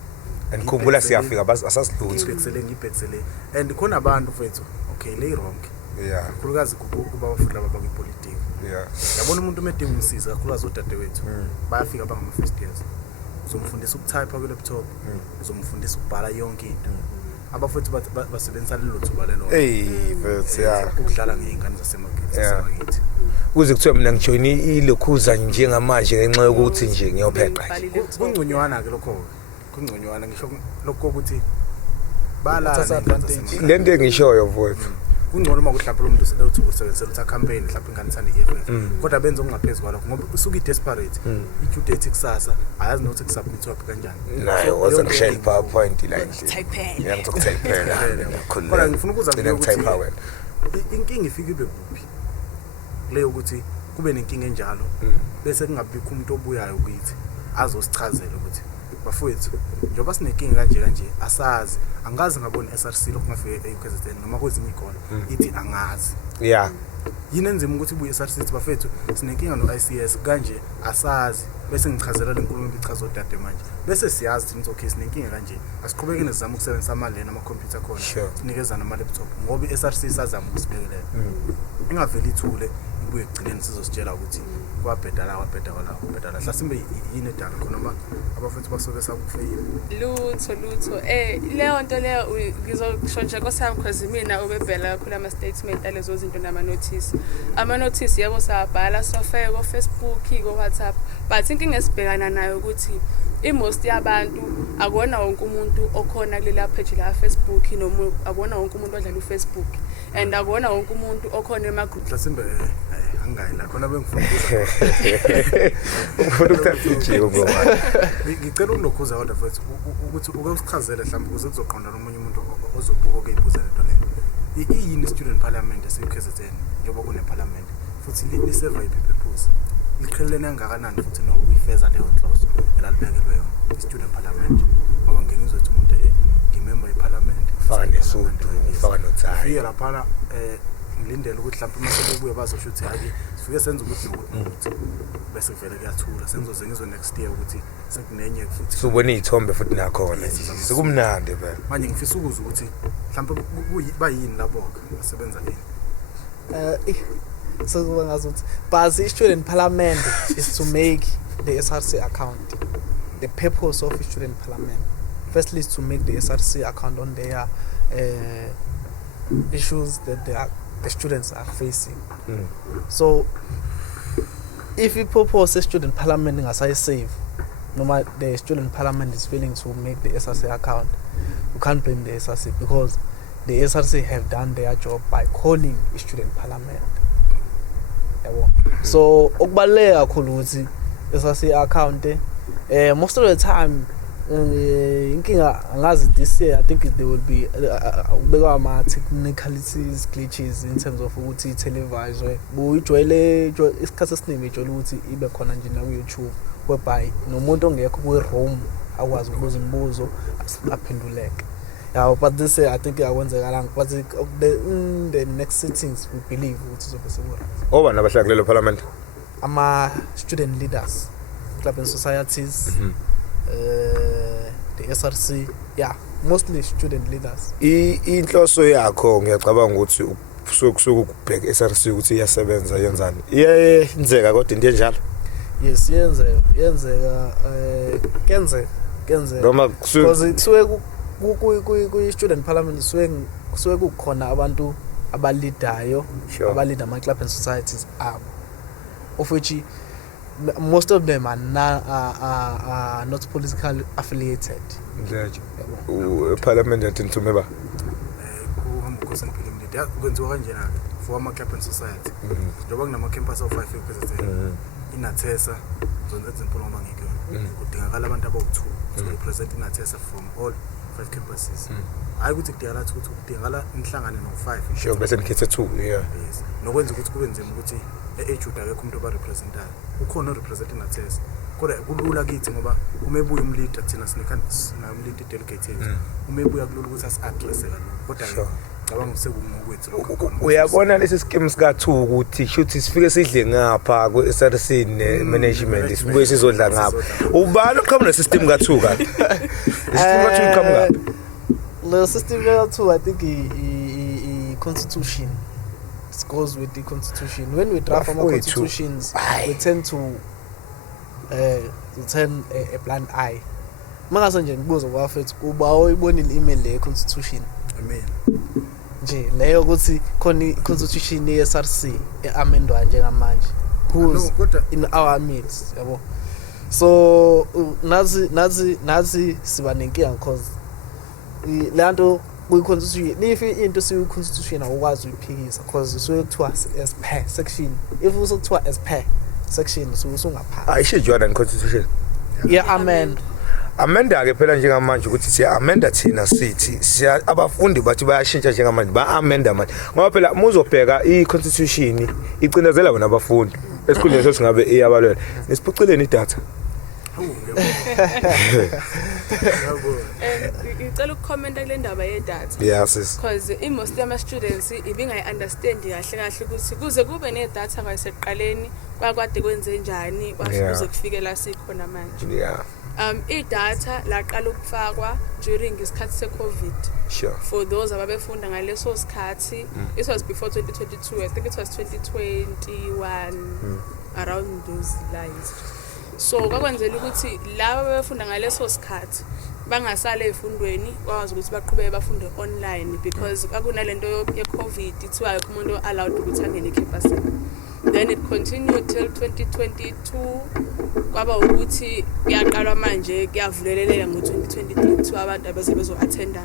andikhumbula siyafika asasidlutho ngibhekisele and khona abantu mfethu okay lay wrong khulukazi kuba abafundi laba bakwipolitiki yabona umuntu umedinga umsiza kakhulukazi udadewethu bayafika bangama first years uzomfundisa ukutype ku laptop uzomfundisa ukubhala yonke into abafuthi basebenzisa lelo thuba lelo ukudlala ngezingane zasemakithi kuze kuthiwe mina ngijoyina ilokhuza njengamanje ngenxa yokuthi nje ngiyopheqa kungconywana ke lokho kungconywana ngisho lokho ukuthi bala lento engishoyo mfowethu kungcono uma kuhlapha lo muntu uselothi usebenzela utha campaign mhlawumbe ingane sani EFF kodwa benza okungaphezulu kwalokho ngoba usuka i-desperate i-due date kusasa ayazi nokuthi kusubmithwa kanjani nayo waze ngishare PowerPoint la endlini ngiyakutypela kodwa ngifuna ukuza ukuthi inkinga ifike ibe kuphi leyo ukuthi kube nenkinga enjalo bese kungabikho umuntu obuyayo ukuthi azosichazela ukuthi bafowethu njengoba sinenkinga kanje asazi angazi ngabona SRC lokho ngafike eUKZN noma kwezinye ikona ithi angazi yini enzima ukuthi ubuye SRC ithi bafowethu sinenkinga no ICS kanje asazi bese ngichazela lenkulumo ebichaza odade manje bese siyazi ukuthi okay sinenkinga kanje asiqhubeke nezama ukusebenzisa amalena ama computer khona sinikezana ama laptop ngoba iSRC isazama ukusibekelela ingaveli ithule ibuye egcineni sizositshela ukuthi kwabhedala hlasimbe yini edala khona abafuthi basoke sakufeyile lutho leyo nto leyo ngizosho nje nkosami because mina ubebhela kakhulu ama statement alezo zinto nama notice yebo sabhala sofeka ku Facebook ku WhatsApp but inkinga esibhekana nayo ukuthi most yabantu akona wonke umuntu okhona kulela page la Facebook noma akona wonke umuntu odlala uFacebook and akona wonke umuntu okhona ema group hlasimbe angayi la khona bengifundisa ufuna ukuthatha ngoba ngicela ukulokhuza kodwa futhi ukuthi uke usichazele mhlawumbe ukuze kuzoqonda nomunye umuntu ozobuka okeyibuza lento leyo iyini student parliament eseKZN njengoba kune parliament futhi liserve iphi purpose liqhelene kangakanani futhi nokuyifeza leyo nhloso elalibekelwe yona student parliament ngoba ngengizothi umuntu ngimember iparliament faka nesuthu faka nothayi fika lapha ngilindele ukuthi mhlawumbe mase bebuye bazosho ukuthi hayi sifike senze ukuthi nokuthi bese vele kuyathula senzoze ngizwe next year ukuthi sekunenye futhi subona izithombe futhi nakhona sikumnandi phela manje ngifisa ukuzwa ukuthi mhlawumbe bayini labo-ke basebenza nini so ngazuthi but the student parliament is to make the SRC account. The purpose of student parliament firstly is to make the SRC account on their issues that the students are facing. So if you propose a student parliament as I save, no matter the student parliament is willing to make the SRC account, you can't blame the SRC because the SRC have done their job by calling a student parliament. So okubaleka kakhulu ukuthi SRC account most of the time inkinga angazi this year I think there will be ubeka ama technicalities glitches in terms of ukuthi televised uyijwayele isikhathi esiningi ijwayele ukuthi ibe khona nje na ku YouTube whereby nomuntu ongekho ku room akwazi ukubuza imibuzo aphenduleke. Yeah, but this year I think akwenzekala but the next sittings we believe ukuthi zobe sekura. Oba nabahlakulelo parliament Ama student leaders, club and societies, the SRC, yeah, mostly student leaders. Inhloso yakho ngiyacabanga ukuthi kusuku ukubheka SRC ukuthi iyasebenza yenzani. Iyenzeka kodwa into enjalo. Yes, yenzeka kenze. Noma because ku student parliament kusuke kukhona abantu abalidayo abalida ama club and societies abo, of which most of them are not politically affiliated. Parliament yatinthumeba kuhamba kusempilweni nje kwenziwa kanjena for ama club and society njengoba kunama campus of 5 represent inathesa zonke izimpilo ngoba ngikho kudingakala abantu abawu2 to represent inathesa from all 5 campuses. Hayi ukuthi kudingakala ukuthi kudingakala inhlangano no5 sure bese nikhethe 2 yeah yes nokwenza ukuthi kube nzima ukuthi eJuda akekho umuntu obarepresentayo ukhona orepresent inathesa kodwa kulula kithi ngoba uma ebuya umleader thina sina umleader delegate uma ebuya kulula ukuthi asi-address kalula kodwa cabanga sekungokwethu lokho. Uyabona lesi scheme sika2 ukuthi shuthi sifike sidle ngapha ku SRC ne management sibuye sizodla ngapha ubani oqhamuka nesystem ka2 kanti isystem ka2 iqhamuka the system ka2 I think I constitution goes with the constitution. When we draft our constitutions we tend to turn a blind eye. Mangase nje ngibuza kwafethu kuba oyibonile email le constitution Amen nje leyo ukuthi khona i-constitution ye-SRC eamendwa njengamanje who's in our midst yabo. So nazi siba nenkinga because lanto kwi-constitution if into siyi-constitution awukwazi uyiphikisa because isuke kuthiwa as per section if usokuthiwa as per section usungaphansi ayishejwana ne-constitution yeah amenda ke phela njengamanje ukuthi siya amenda thina sithi siya abafundi bathi bayashintsha njengamanje ba amenda manje ngoba phela muzobheka i-constitution icinezela bona abafundi esikhundleni sokuthi ngabe iyabalwela nisiphucileni idatha. Ngicela ukukhomenta kule ndaba yedatha. Yes because most ama students ibingayi-understand kahle ukuthi kuze kube nedatha ngaseqaleni kwakwade kwenze njani kuze kufike la sikhona manje. Yeah. Idatha laqala ukufakwa during isikhathi se-COVID. Sure. For those ababefunda ngaleso sikhathi, it was before 2022. I think it was 2021 around those lines. So kwakwenzela ukuthi laba befunda ngaleso sikhathi bangasala efundweni kwazi ukuthi baqhubeke bafunde online because kwakunalento ye-COVID ithiwa akho umuntu allowed ukuthi angene campus. Then it continued till 2022 kwaba ukuthi kuyaqalwa manje kuyavuleleleka ngo-2023 abantu abeze bezo-attenda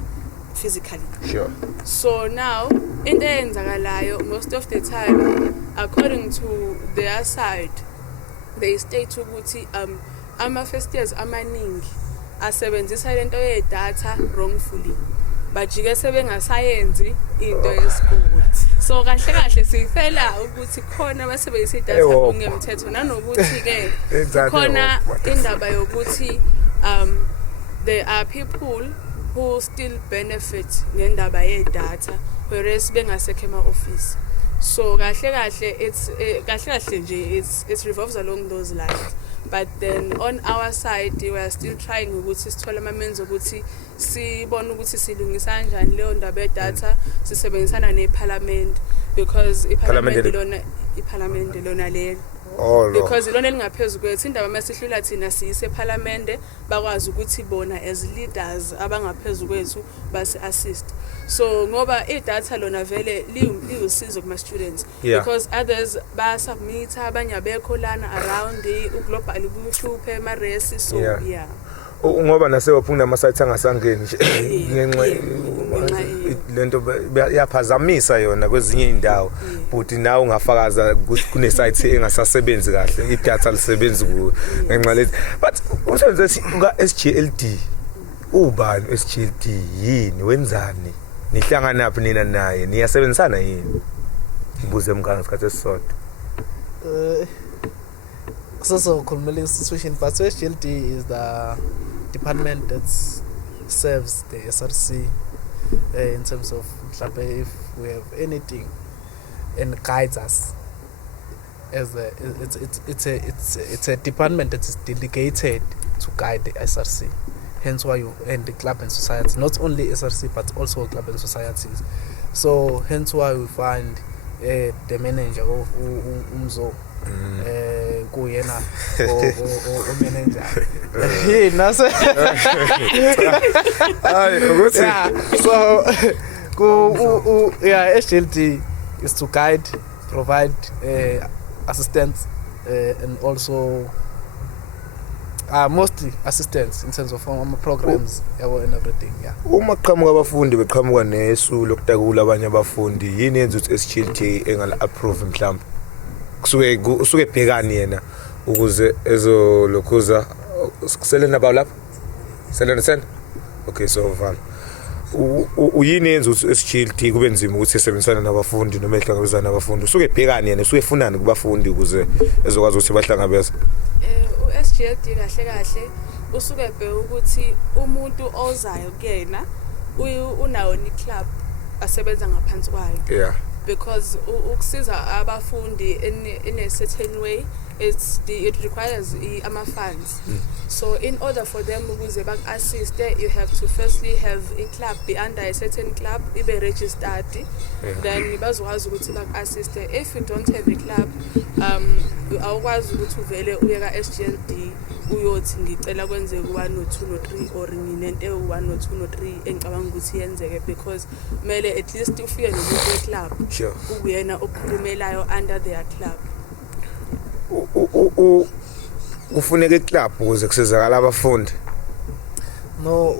physically. Sure. So now into eyenzakalayo most of the time according to their side they state ukuthi ama-first years amaningi asebenzisa lento yedatha wrongfully bajike sebengasayenzi into yesikole. So kahle sifela ukuthi khona abasebenzisa idatha ngokungemthetho nanokuthi ke khona indaba yokuthi there are people who still benefit ngendaba yedatha whereas bengasekho ema-office. So kahle kahle nje it revolves along those lines. But then on our side we are still trying ukuthi sithole amamenzo ukuthi sibone ukuthi silungisa kanjani leyo ndaba yedatha sisebenzisana neParliament because iParliament lona le because ilona elingaphezulu kwethu indaba masihlula thina siyise eParliament bakwazi ukuthi bona as leaders abangaphezulu kwethu basi assist. So ngoba idatha lona vele liwusizo kuma students because others ba submit abanye abekho lana around uglobal kuhluphe ma race so yeah ngoba nasewaphunda ama site angasangeni nje ngenxa lento yaphazamisa yona kwezinye indawo but nawe ungafakaza kune site engasasebenzi kahle idatha lisebenzi ngenxa lethi but usenze nga SGLD ubani SGLD yini wenzani nihlangana naphi nina naye niyasebenzisana yini ngibuze mnganga isikhathi esisodwa so khulumela situation but SGLD is the department that serves the SRC in terms of if we have anything and guides us as it's a department that is dedicated to guide the SRC. Hence why you and the club and society, not only SRC but also club and societies. So hence why we find the manager of Umzo kuyena o manager nase so SGLD is to guide, provide assistance and also mostly assistance in terms of programs and everything. Uma qhamuka abafundi beqhamuka nesu lokutakula abanye abafundi yini yenza ukuthi SGLD engala approve mhlawumbe kusuke bhekani yena ukuze ezolokhuza kuselena ba lapha selena send okay so val uyini yenza ukuthi SGLD kube nzima ukuthi isebenzisane nabafundi noma ehlangabezana nabafundi usuke bhekani yena usuke efunani kubafundi ukuze ezokwazi ukuthi bahlangabeze SGLD kahle usuke bhe ukuthi umuntu ozayo kuyena unawo ni club asebenza ngaphansi kwayo because ukusiza abafundi in a certain way it requires ama funds. So in order for them ukuze bak assist you have to firstly have a club be under a certain club ibe registered then bazokwazi ukuthi bak assist. If you don't have a club awukwazi ukuthi uvele uye ka SGLD uyothi ngicela kwenzeke 1 no 2 no 3 or nginento 1 no 2 no 3 engicabanga ukuthi yenzeke because mele at least ufike nomuntu we club ukuyena okhulumelayo under their club. Kufuneka iclub ukuze kusizakala abafundi no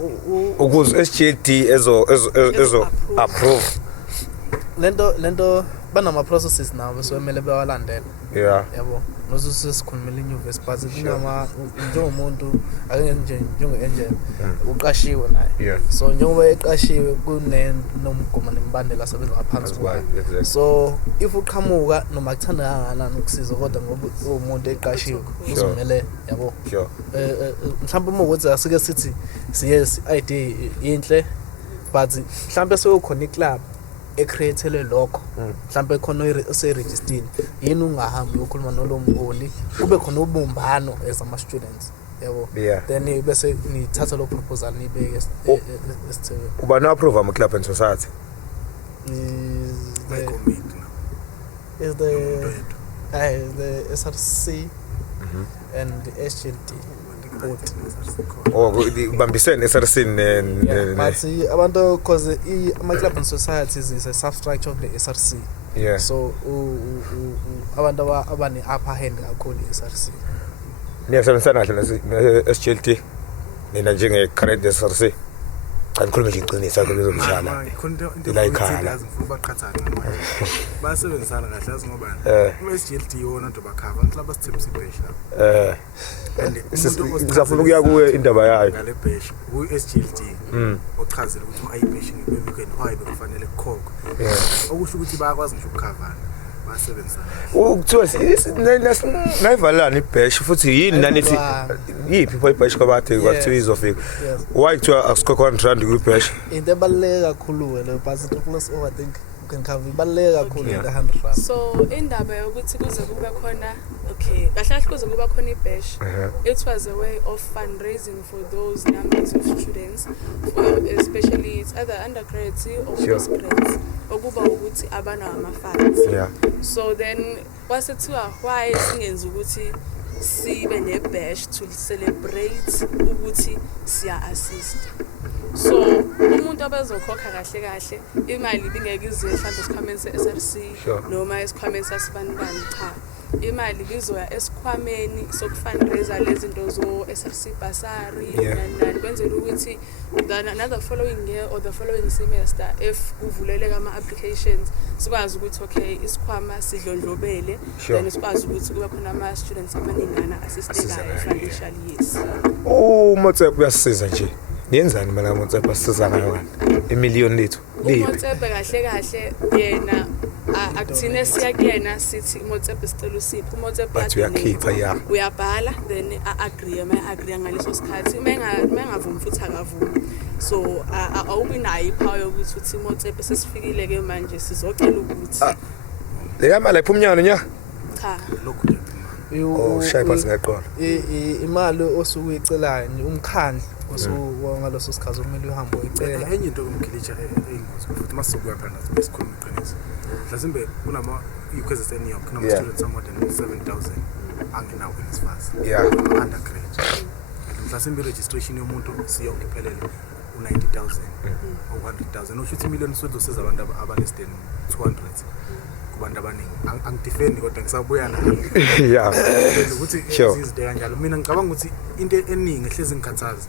ukuze SGLD ezo approve lento banama processes nawo besemele bewalandela yabo nosisikhulumela inyuvesi but kunama njengomuntu ake njenge uqashiwe naye so njengoba eqashiwe kunomgomo nembandela asebenza ngaphansi kwayo so if uqhamuka noma kuthanda kangakanani ukusiza kodwa ngoba umuntu eqashiwe uzomele yabo mhlawumbe uma ukuthi asike sithi yes idea inhle but mhlawumbe sekukhona iclub ecreatele lokho mhlawumbe khona oseregistered yini ungahambi ukukhuluma nolomholi kube khona ubumbano as ama students yabo then bese nithatha lo proposal nibeke esithebe uba no approve ama club and society is the SRC and the SGLD bambisene SRC but abantu cause ama club and societies is a substructure of the SRC so abantu abane upper hand kakhulu SRC niyasebenzisana kahle ne SGLD nina njenge current SRC angikhuluma nje iqiniso ke lezomshana la ikhala lazima baqhathana manje basebenzisana kahle yazi ngoba SGLD yona nto bakhava club asithembisa ibheshi lapha ngizafuna ukuya kuwe indaba yayo ngale bheshi uSGLD ochazela ukuthi ayibheshi ngebekeni hayi bekufanele kukhokho okusho ukuthi bayakwazi nje ukukhavana basebenzisana ukuthiwa nayivalana ibheshi futhi yini nanithi yiphi pho ibheshi kwabathe kwathiwa izofika why kuthiwa akusikho contract ku ibheshi into ebaluleke kakhulu wena but plus overthink can cover ibaluleke kakhulu le 100 rand. So indaba yokuthi kuze kube khona okay kahle kahle kuze kuba khona ibash it was a way of fundraising for those numbers of students especially it's either undergrads or postgrads okuba ukuthi abana ama funds so then wasethiwa why singenza ukuthi sibe ne bash to celebrate ukuthi siya assist so umuntu abazokhokha kahle kahle imali bingeke ize mhlawumbe esikhwameni se-SRC noma esikhwameni sasibanibani cha imali bizoya esikhwameni sokufundraiser lezi zinto zo SRC basari nani kwenzela ukuthi another following year or the following semester if kuvuleleka ama applications sikwazi ukuthi okay isikhwama sidlondlobele then sikwazi ukuthi kube khona ama students amaningana assistekayo financially yes Motsepe uyasiza nje niyenzani mina Motsepe asiza ngayo imillion lethu Motsepe kahle kahle yena akuthine siyakuyena sithi Motsepe sicela usipho Motsepe uyakhipha uyabhala then agree ngaleso sikhathi mengavumi futhi akavumi so awubi nayo ipower yokuthi uthi Motsepe sesifikile ke manje sizocela ukuthi le mali iphumnyana nya cha lokho shayipha singaqola imali osukuyicelayo umkhandlu osungaloso sikhathi umele uhambe uyicela enye into kumkhilicha eyingozi futhi masizokuya phela esikhulu iqiniso mhlawumbe kunama uKZN New York kunama students more than 7,000 anginawo kunisfas undergrad mhlawumbe registration yomuntu siyonke phelele u90,000 or 100,000 ushuthi million sozosiza abantu abaless than 200 kubantu abaningi angidefend kodwa ngisabuya la ukuthi izide kanjalo mina ngicabanga ukuthi into eningi ehlezi ngikhathaza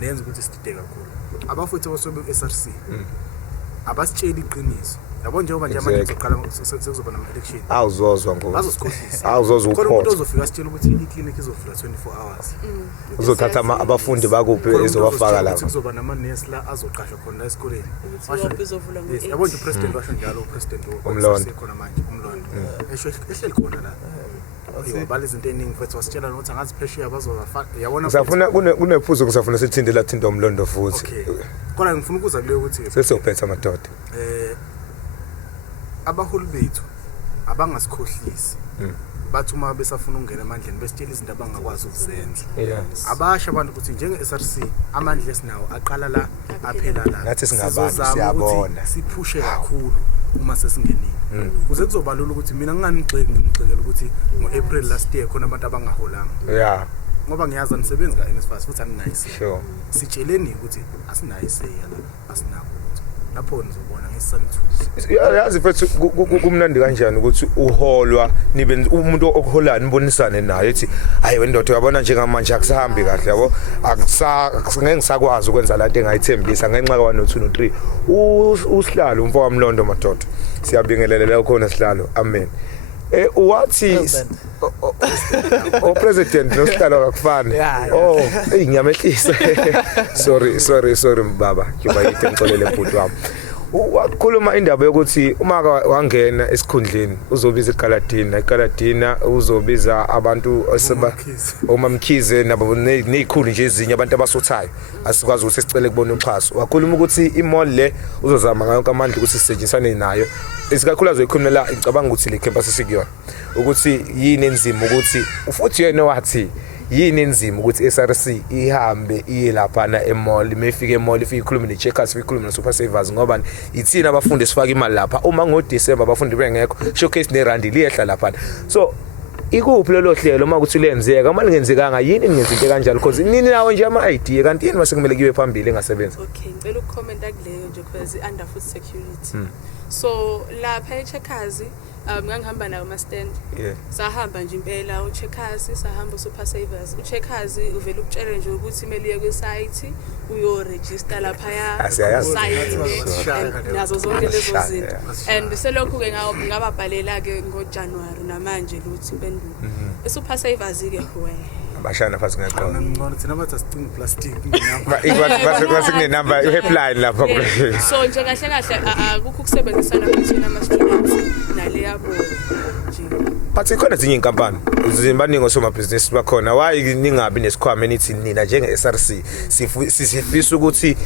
nenza ukuthi sidide kakhulu abafuthi abasobe SRC abasitshela iqiniso yabo njengoba nje manje kuzoqala sekuzoba nama election awuzozwa ngoba bazosikhohlisa awuzozwa ukhona ukhona uzofika sitshela ukuthi i-clinic izovula 24 hours uzothatha abafundi bakuphi ezobafaka lapha kuzoba nama nurse la azoqashwa khona la esikoleni izovula yabo nje president washo njalo upresident Umlondo khona manje Umlondo ehleli khona la yobala izinto eningi futhi wasitshela ukuthi angazi pressure bazoba yabona safuna kunephuzo kusafuna sithindela thinta Umlondo futhi kodwa ngifuna ukuza kule ukuthi sesiyophetha amadoda abaholi bethu abangasikhohlisi bathi uma besafuna ukungena amandleni besitshela izinto abangakwazi ukuzenza abasha abantu ukuthi njenge SRC amandla esinawo aqala la aphela la nathi singabantu siyabona siphushe kakhulu uma sesingenile kuze kuzobalula ukuthi mina ngingigxekela ukuthi ngoApril last year khona abantu abangaholanga ngoba ngiyazi anisebenzi ka NSFAS futhi anginayise sitsheleni ukuthi asinayise yala asinako lapho nizobona ngesanithusi yazi mfethu kumnandi kanjani ukuthi uholwa nibe umuntu okuholayo nibonisane naye ethi hayi wendoda uyabona njengamanje akusahambi kahle yabo ngeke ngisakwazi ukwenza lanto engayithembisa ngenxa ka 1 2 3 usihlalo umfo wamlondo madoda siyabingelela khona sihlalo amen wathi president nosihlalo akufani ngiyamehlisa sorry baba njengoba yithi ngixolele bhuti wami wakhuluma indaba yokuthi uma wangena esikhundleni uzobiza iGaladina uzobiza abantu omamkhize nabo nezikhulu nje ezinye abantu abasothayo asikwazi ukuthi sicele kubona uxhaso wakhuluma ukuthi imall le uzozama ngayo amandla ukuthi sisetshenzisane nayo isikakhulu azoyikhulumela ngicabanga ukuthi le campus sikuyona ukuthi yini enzima ukuthi futhi yena wathi yini enzima ukuthi SRC ihambe iye lapha na emall imefika emall ifike ikhulume necheckers ikhulume nesuper savers ngoba ithina abafundi sifaka imali lapha uma ngoDecember abafundi bengekho showcase nerandi liyehla lapha so ikuphi lelo hlelo uma kuthi lenzeka uma lingenzekanga yini ningenza into kanjalo because nini nawo nje ama idea kanti yini mase kumele kibe phambili engasebenza okay ngicela ukucomment akuleyo nje because under food security so lapha echeckers ngangihamba nayo ama stand sahamba nje impela ucheckers sahamba super savers ucheckers uvela ukutshela nje ukuthi imeli ye kwisite uyo register lapha ya site nazo zonke lezo zinto and selokhu ke ngababhalela ke ngoJanuary namanje luthi impendulo super savers ke bashana fast ngaqona ngibona thina bathi asicinga plastic base kunenamba helpline lapha so nje kahle akukho ukusebenzisana kuthina ama students nale yabo nje but ikhona ezinye inkampani Zimbaningi osomabhizinisi bakhona why ningabi nesikhwama enithi nina njenge SRC sifisa ukuthi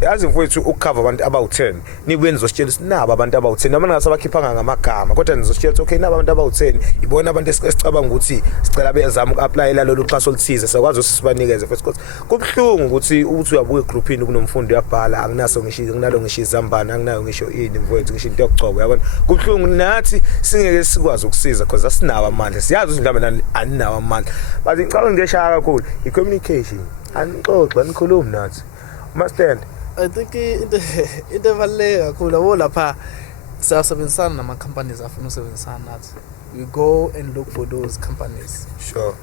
yazi mfowethu ukucover abantu abawu10 nibuye nizositshela sinabo abantu abawu10 noma ningasabakhiphanga ngamagama kodwa nizositshela okay nabo abantu abawu10 ibona abantu esicabanga ukuthi sicela bezama ukuapplyela lolu xhaso oluthize sakwazi sibanikeze first course kubhlungu ukuthi uyabuka egroupini kunomfundi uyabhala anginaso ngisho nginalo ngisho izambane anginayo ngisho ini mfowethu ngisho into yokugcoba yabona kubhlungu nathi singeke sikwazi ukusiza because asinawo amandla siyazi ukuthi mhlawumbe aninawo amandla but ngicabanga ngeshaya kakhulu i-communication anixoxe anikhulumi nathi stand. I think into ebaluleke kakhulu yabo lapha siyasebenzisana nama-companies afuna usebenzisana nathi. We go and look for those companies. Sure.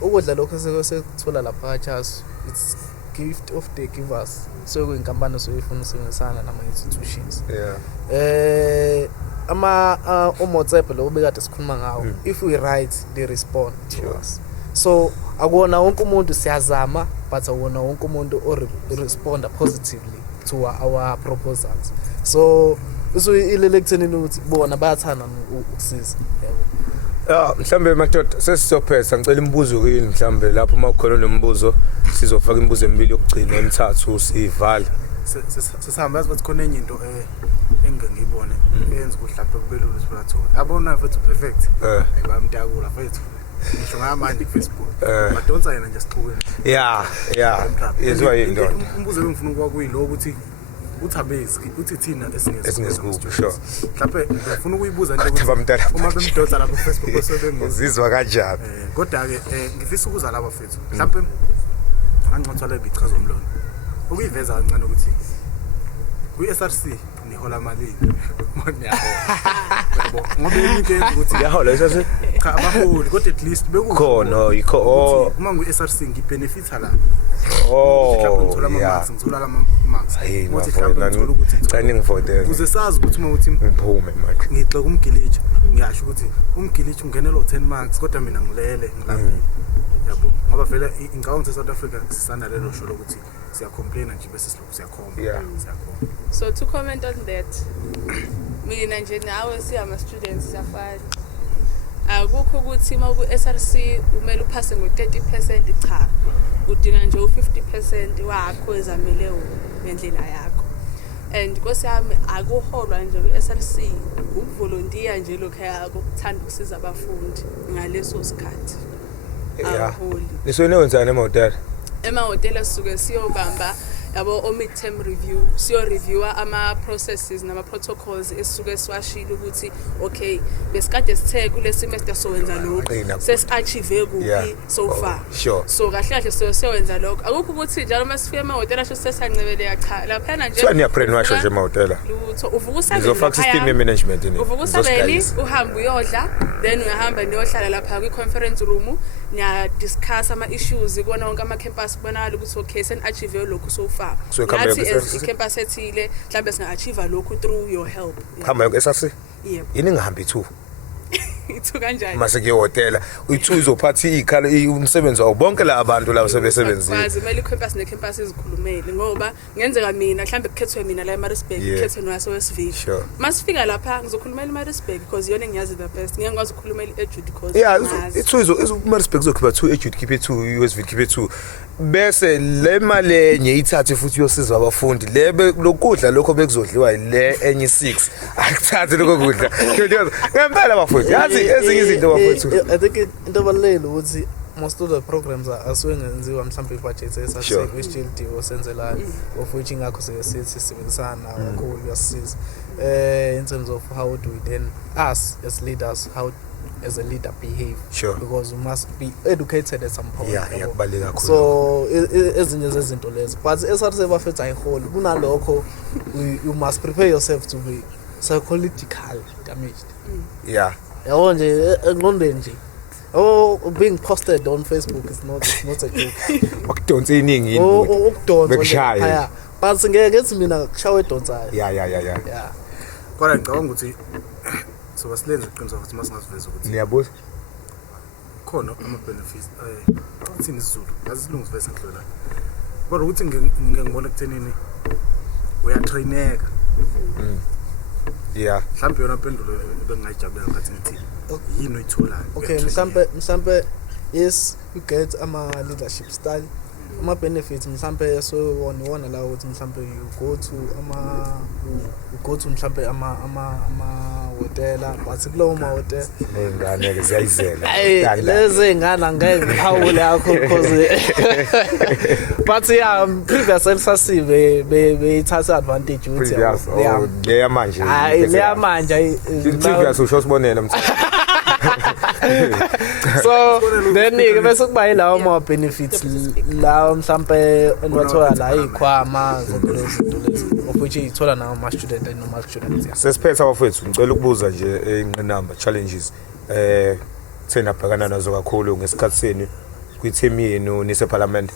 Ukudla lokho sekuthola lapha just it's gift of the givers. So kuyinkampani soyifuna usebenzisana nama-institutions. Yeah. WhatsApp lo bekade sikhuluma ngawo, if we write they respond to us. So akuwona wonke umuntu siyazama but akuwona wonke umuntu responda positively to our proposals. So ilele ekutheni ukuthi bona bayathanda ukusiza. Mhlambe madoda sesizophetha ngicela imibuzo kini mhlambe lapho mawukhona nombuzo sizofaka imibuzo emibili yokugcina emithathu sivala. Sesihamba yazi bathi khona enye into engangibone eyenza ukuthi lapha kube lulu siphatho. Yabona mfethu perfect. Ayibamtakula mfethu. Ngisho ngamanje Facebook. Badonsa yena nje siqhubeni. Yeah. Yezwa into. Umbuzo engifuna ukwakuyilo ukuthi uthabezi uthi thina esingezikubo sure. Mhlawumbe ngifuna ukuyibuza nje ukuthi uma bemdonsa lapha Facebook uzizwa kanjani? Kodwa ke ngifisa ukuza lapha mfethu. Mhlawumbe angangcothola ibichazo umlono. Ukuyiveza kancane ukuthi ku-SRC nihola malini ngoba into yenza ukuthi yahola SRC cha abaholi kodwa at least bekukhona uma ngu-SRC ngibenefitha la ngithola ama-marks ngithola ama-marks ukuthi mhlawumbe ngithola ukuthi ngivotele kuze sazi ukuthi uma uthi ngiphume manje ngixoxa umgilicha ngiyasho ukuthi umgilicha ungenela 10 marks kodwa mina ngilele ngilaphi yabo ngoba vele ingawonke South Africa sisanda lelo sho lokuthi siya complain nje bese silokhu siyakhomba siyakhomba. So to comment on that, mina nje nawe siyama students siyafana. Akukho ukuthi uma ku SRC umele uphase ngo30% cha. Udinga nje u50% wakho ezamele ngendlela yakho. And nkosiyami akuholwa nje ku SRC ukuvolunteer nje lokho yakho ukuthanda ukusiza abafundi ngaleso sikhathi. Aholi. Nisone wenzani emahotela? Emahotela sisuke siyobamba yabo mid-term review siyo-reviewa ama-processes nama-protocols esisuke siwashile ukuthi okay besikade sithe kule semester sowenza lokho sesi-achieve kuphi so far. So kahle kahle siyowenza lokho akukho ukuthi njalo uma sifika emahotela sho sesancebeleka cha laphana nje niyapreniwasho nje emahotela lutho uvuka usabeni system ye-management uvuka usabeni uhambe uyodla then uyahamba niyohlala lapha kwi-conference room niya-discuss ama-issues kubona wonke ama-campus kubonakala ukuthi okay sen-achieve lokhu so far nathi as i-campus ethile mhlawumbe singa-achieve lokhu through your help. Hamba yonke SRC? Yebo. Yini ngihambe i2? Ithu kanjani? Mase kuyehotela u2 izophatha ikhala umsebenzi wawo bonke la abantu labo sebesebenzile. Kwazi mali campus necampus izikhulumeli ngoba ngenzeka mina mhlambe kukhethwe mina la eMaritzburg kukhethwe nowaso wesivile. Masifika lapha ngizokhulumela eMaritzburg because yona ngiyazi the best. Ngeke ngikwazi ukukhulumela eJude because i2 iMaritzburg izokhipha 2 eJude khiphe 2 uSville khiphe 2 bese le mali enye ithathe futhi yosiza abafundi lebe lokudla lokho bekuzodliwa le enye 6 akuthathe lokho kudla ngempela abafundi yazi ezinye izinto bafowethu. I think into ebalulekile ukuthi most of the programs asuke ngenziwa mhlawumbe budget esasekuSGLD osenzelayo of which ingakho sesisebenzisana kakhulu yasisiza in terms of how do we then us as leaders how as a leader behave because we must be educated at some point. So ezinye zezinto lezo but SRC bafethu ayiholi kunalokho you must prepare yourself to be psychologically damaged. Yabo nje engqondweni nje being posted on Facebook is not a joke. Ukudonsa iningi yini ukudonsa but ngeke ethi mina kushawe edonsayo. Yeah. Kodwa ngicabanga ukuthi so basilenze iqiniso ukuthi masingaziveza ukuthi niyabuza khona ama-benefits uthini isiZulu ngasilungu siveza ngidlula kodwa ukuthi ngibona ekuthenini uyatraineka Yeah. Mhlawumbe yona impendulo bengingayijabulela ngathi ngithi yini oyitholayo. Okay, mhlambe yes, you get ama leadership style. Ama benefits mhlambe so wona la ukuthi mhlambe you go to mhlambe ama hotela, but kulowo ma hotel Ngane ke ziyayizela. lezi ingane angeke ngiphawule yakho because but yeah, previous elsasive beyithatha advantage ukuthi leya manje. hayi leya manje previous usho sibonela mthethwa. so then bese kuba yilawo ma benefits la mhlambe enwathola la ikhwama zokulezinto lezi of which ithola nawo ama student and normal students. Sesiphethe abafethu ngicela ukubuza nje ingqinamba challenges thina bhekana nazo kakhulu ngesikhathi senu kwi-team yenu nise parliament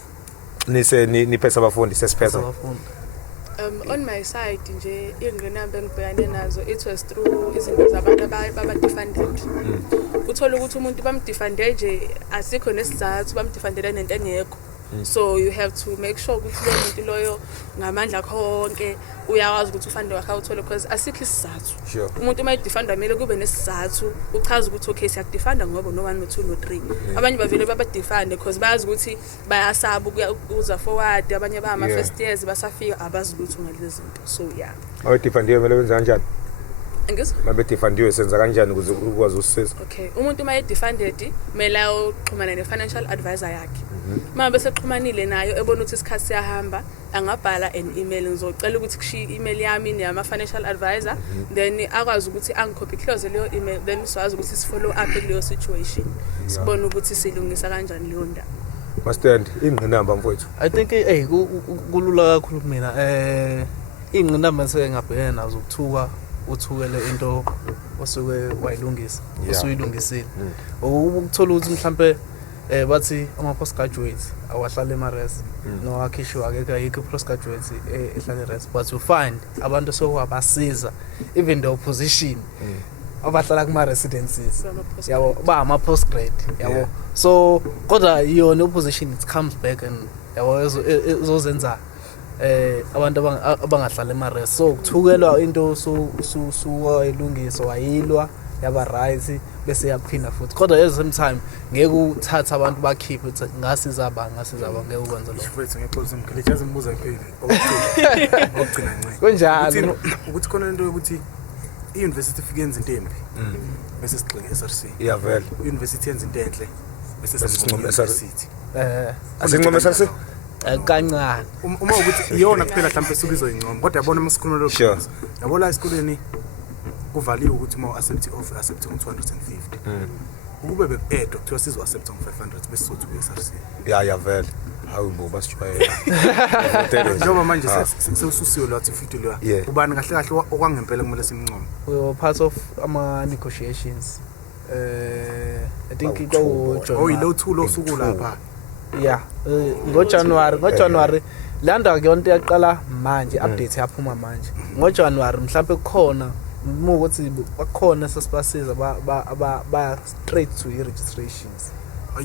niphethe abafundi sesiphethe. On my side nje ingqinamba engibhekane nazo it was through izinto zabantu abadefended. Uthola ukuthi umuntu bamdefende nje asikho nesizathu bamdefendela nento engekho. So you have to make sure ukuthi lo muntu loyo ngamandla konke uyawazi ukuthi ufande wakhe awuthole because asikho isizathu. Sure. Umuntu mayidefenda kumele kube nesizathu uchaza ukuthi okay siyakudefenda ngoba no 1 no 2 no 3. Abanye bavele babadefende because bayazi ukuthi bayasaba ukuza forward, abanye ba ama first years basafika abazi ukuthi ngalezi zinto. So yeah. Awudefendiwe kumele wenze kanjani? Ngizwa? Mabe defendiwe senza kanjani ukuze ukwazi usiza? Okay, umuntu mayedefended kumele uxhumana ne-financial advisor yakhe. Uma bese xhumanile nayo ebona ukuthi isikhathi siyahamba angabhala an email ngizocela ukuthi kushiye email yami nama financial advisor then akwazi ukuthi angicopy close leyo email then siwazi ukuthi sifollow up leyo situation sibone ukuthi silungisa kanjani leyo ndaba. Mastand ingqinamba mfowethu. I think kulula kakhulu kumina ingqinamba esengabhekana nazo ukuthuka uthukele into osuke wayilungisa usuyilungisile ukuthola ukuthi mhlambe bathi ama postgraduates awahlala eMares no akhishwa akekho ayikho postgraduates ehlala eRes but you find abantu sokwabasiza even the opposition abahlala kuma residences yabo ba ama postgrad yabo so kodwa yona opposition it comes back and yabo ezozenza abantu abangahlala eMares so kuthukelwa into wayilungisa wayilwa yaba right bese yaphinda futhi kodwa at the same time ngeke uthatha abantu bakhiphe ngasiza ngeke ukwenza lokho. Mfethu ngiyaqolisa umkhilithi azimbuza ipheli okugcina ncane. Kunjalo ukuthi khona into ukuthi i-university ifike yenza into embi bese sigxile SRC. Yeah vele. I-university yenza into enhle bese sincoma SRC. asincoma SRC kancane uma ukuthi iyona kuphela mhlawumbe esukizwe ingcomo kodwa yabona masikhuluma lokho. Yabo la esikoleni kuvaliwe ukuthi uma accept offer accept ngo250 ukube be-add kuthiwa sizo accept ngo500 bese sothi ku-SRC. ya vele hawu bo basijwayela njengoba manje sewususiwe lwathi 50 lwa ubani kahle kahle okwangempela kumele simncome. We were part of ama negotiations I think it was yilo thulo osuku lapha yeah ngoJanuary landa ke onto yaqala manje update yaphuma manje ngoJanuary mhlawumbe kukhona ukuthi bakhona sesibasiza ba straight to registrations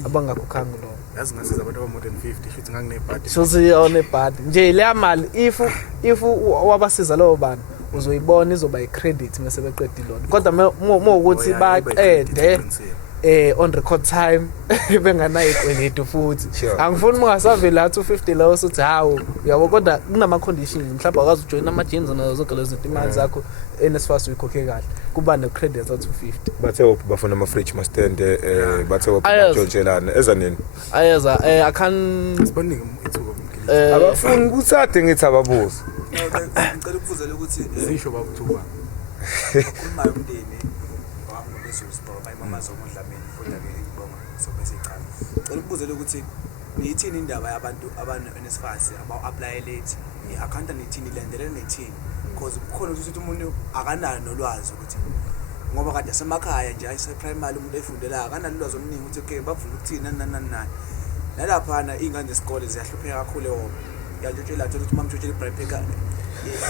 abangakhokhanga lo yazi ngasiza abantu aba more than 50 futhi nganginebhadi so siyone bhadi nje le mali if wabasiza lo bani uzoyibona izoba i-credit mase beqedile lona kodwa ukuthi baqede on record time benganayo ikweletu futhi angifuni ungasavela 250 lawo sothi hawo uyabo kodwa kunama conditions mhlawumbe akwazi ujoin ama gyms nazo zonke lezi imali zakho NSFAS uyikhokhe kahle kuba ne credit za 250 bathe bafuna ama fridge mastand bathe bajonjelana ezanini ayaza akan sibaningi ithuba abafuni kutsade ngithi ababuza ngicela ukufuzela ukuthi zisho babuthuba kumayo umndeni wami bezosibo bayimama zomdlamini futhi ke ibonga sobese iqala ngicela ukufuzela ukuthi niyithini indaba yabantu NSFAS aba-apply late i-accountant nithini ilendelene nethini because kukhona ukuthi umuntu akanalo nolwazi ukuthi ngoba kade asemakhaya nje ayise-primary umuntu efundela akanalo ulwazi omningi ukuthi okay bavula ukuthini nani nalaphana iy'ngane zesikole ziyahlupheka kakhulu ehoba yantshotshela thola ukuthi mamtshotshela i-bribepacker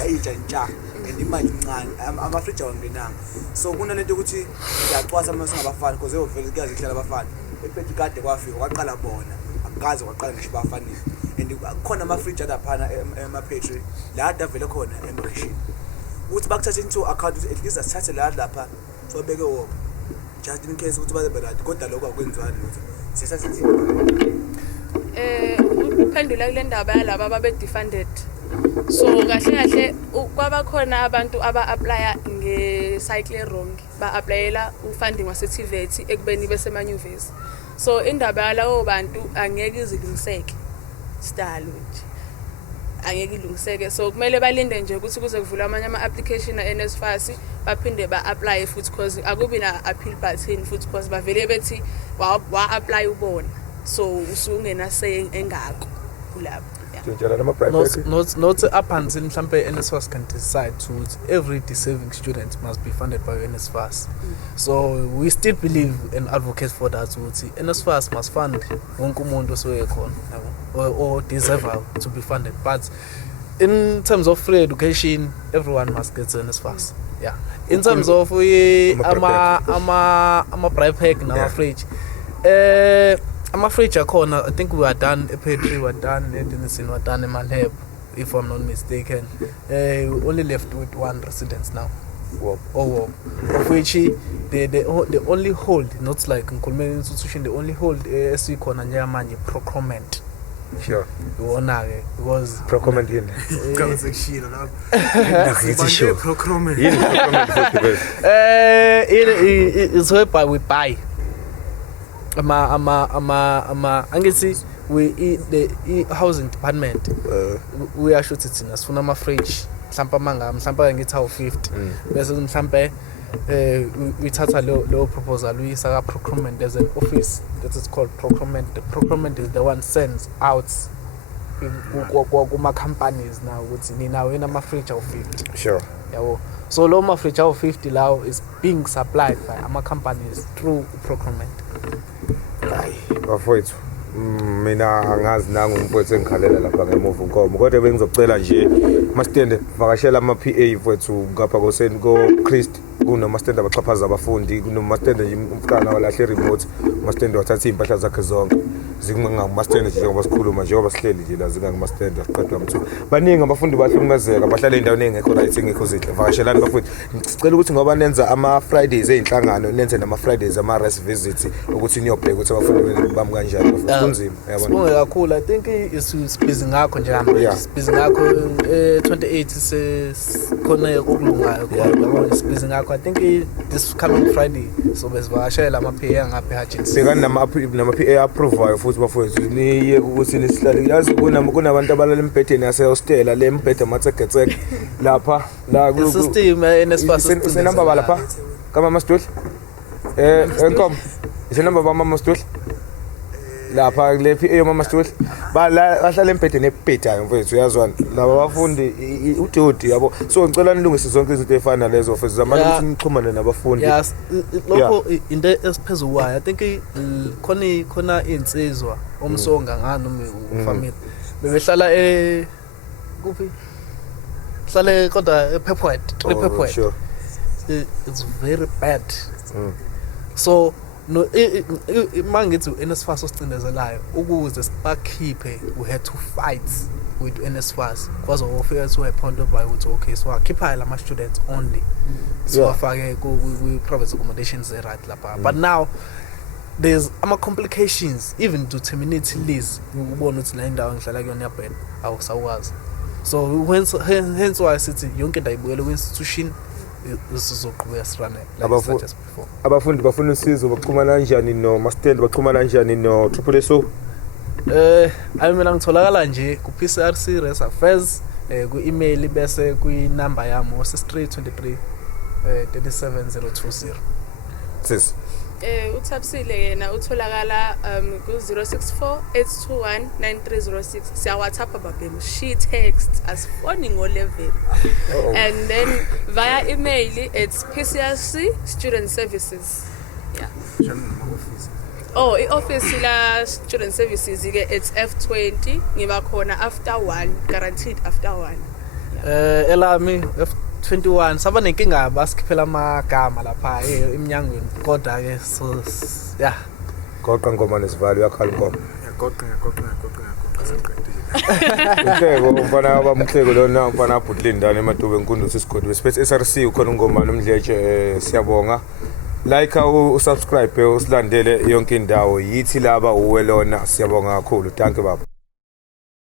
ayitsha ntsha and imali incane amafriji awangenanga so kunalento ukuthi ngiyacwasa uma singabafana because eyovele kuyazi kuhlala abafana ephethe kade kwafika kwaqala bona akukaze kwaqala ngisho bafanele and kukhona amafriji alaphana emapetri la ade avele khona emakhishini ukuthi bakuthathe into account ukuthi at least asithathe lapha sobeke wona just in case ukuthi babe right kodwa lokho akwenziwani lutho sisathathe uphendula kule ndaba yalabo ababe defunded so kahle kwabakhona abantu aba-aplya nge-cycle wrong ba-aplayela ufunding wase-TVET ekubeni besemanyuvesi so indaba yalawo bantu angeke izilungiseke sidalo nje angeke ilungiseke so kumele balinde nje ukuthi kuze kuvulwa amanye ama-application a-NSFAS baphinde ba-apply futhi because akubi na-appeal button futhi because bavele bethi wa-apply ubona so usungena say engako kulapho not up until mhlambe NSFAS can decide to every deserving student must be funded by NSFAS. So we still believe and advocate for that ukuthi NSFAS must fund wonke umuntu osoyekhona or deserve to be funded, but in terms of free education everyone must get NSFAS. Yeah, in terms of ama bribe pack na fridge ama-fridge akhona. I think we are done ePetri, we are done eDenison, we are done eMalhebo, if I'm not mistaken. We only left with one residence now. Of which they only hold, not like in Nkulumeni institution, they only hold esikhona nje manje procurement. Sure. Because procurement in. Procurement. It's whereby we buy. Angithi the housing department we are shooting thina sifuna ama fridge mhlawumbe mhlawumbe ngithi awu 50 bese mhlawumbe uyithatha lo proposal uyisa ka procurement. There's an office that is called procurement. The procurement is the one sends out kuma companies now ukuthi nina wena ama fridge awu 50. Sure. Yabo. So lo ma fridge awu 50 lawo is being supplied by ama companies through procurement. Bafowethu mina angazi nangu umfowethu engikhalela lapha ngemuva unkomo kodwa bengizocela nje masitende vakashela ama PA mfowethu ngapha koseni ko Christ kunoma stand abaxhaphaza abafundi kunoma stand nje umfana walahle remote masitende wathatha impahla zakhe zonke zingangamastand nje ngoba sikhuluma nje ngoba sihleli nje la zingangamastand aqedwa mthu baningi abafundi bahlukumezeka bahlala endaweni engekho right engekho zinhle vakashelani bafowethu ngicela ukuthi ngoba nenza ama Fridays ezinhlangano nenze nama Fridays ama rest visits ukuthi niyobheka ukuthi abafundi bami kanjani bafowethu kunzima yabona sibonge kakhulu. I think is busy ngakho nje manje busy ngakho 28 khona okulungayo yabona busy ngakho. I think this coming Friday so besivakashela ama PA ngapha eHutchins sekani nama PA approve futhi bafowethu niye ukuthi nisihlale yazi kunabantu abalala embhedeni yase hostel le embhede matsegetseke lapha la the system NSFAS is number balapha kama Masdul enkom is number ba Mama Masdul lapha le PA Mama Masdul bahlala embhedeni ebhedayo mfowethu uyazwana laba bafundi udodi yabo so ngicela nilungise zonke izinto efana lezo mfowethu zamanje ukuthi nixhumane nabafundi. Yes, lokho into esiphezulu kwayo. I think khona insizwa omsonga ngani ufamily bebehlala kuphi hlale kodwa ePepwet 3 Pepwet. Sure. It's very bad. So no mangithi NSFAS osicindezelayo ukuze sibakhiphe we had to fight with NSFAS kwaze wofika to a point of ukuthi okay so akhipha la students only so afake ku private accommodations right lapha. But now there's ama complications even to terminate lease ubona ukuthi la indawo ngihlala kuyona yabhena awusawazi so hence why sithi yonke ndayibuyela ku institution isizoqhubeka sirane like such as before. Abafundi bafuna usizo baxhumana kanjani no Mastand baxhumana kanjani no Triple SO? Mina ngitholakala nje ku PCRC Res Affairs ku email bese ku number yami 6323 37020. Sis uThapsile yena utholakala ku 0648219306 siya WhatsApp babhem she text as phone ngo level and then via email it's PCRC Student Services. Yeah. I-office la Student Services it's F20 ngiba khona after 1 guaranteed after 1. Elami F21 saba nenkinga basikhiphela amagama lapha eminyangweni kodwa ke so yeah goqa ngoma nesivalo yakhala ngoma Goqa seqedile. Mhleko umfana abamhleko lona umfana abhudlindana eMatube enkundla sesigodi wesiphethe SRC ukhona ungoma nomdletshe siyabonga. Like usubscribe usilandele yonke indawo yithi laba uwe lona siyabonga kakhulu. Thank you baba.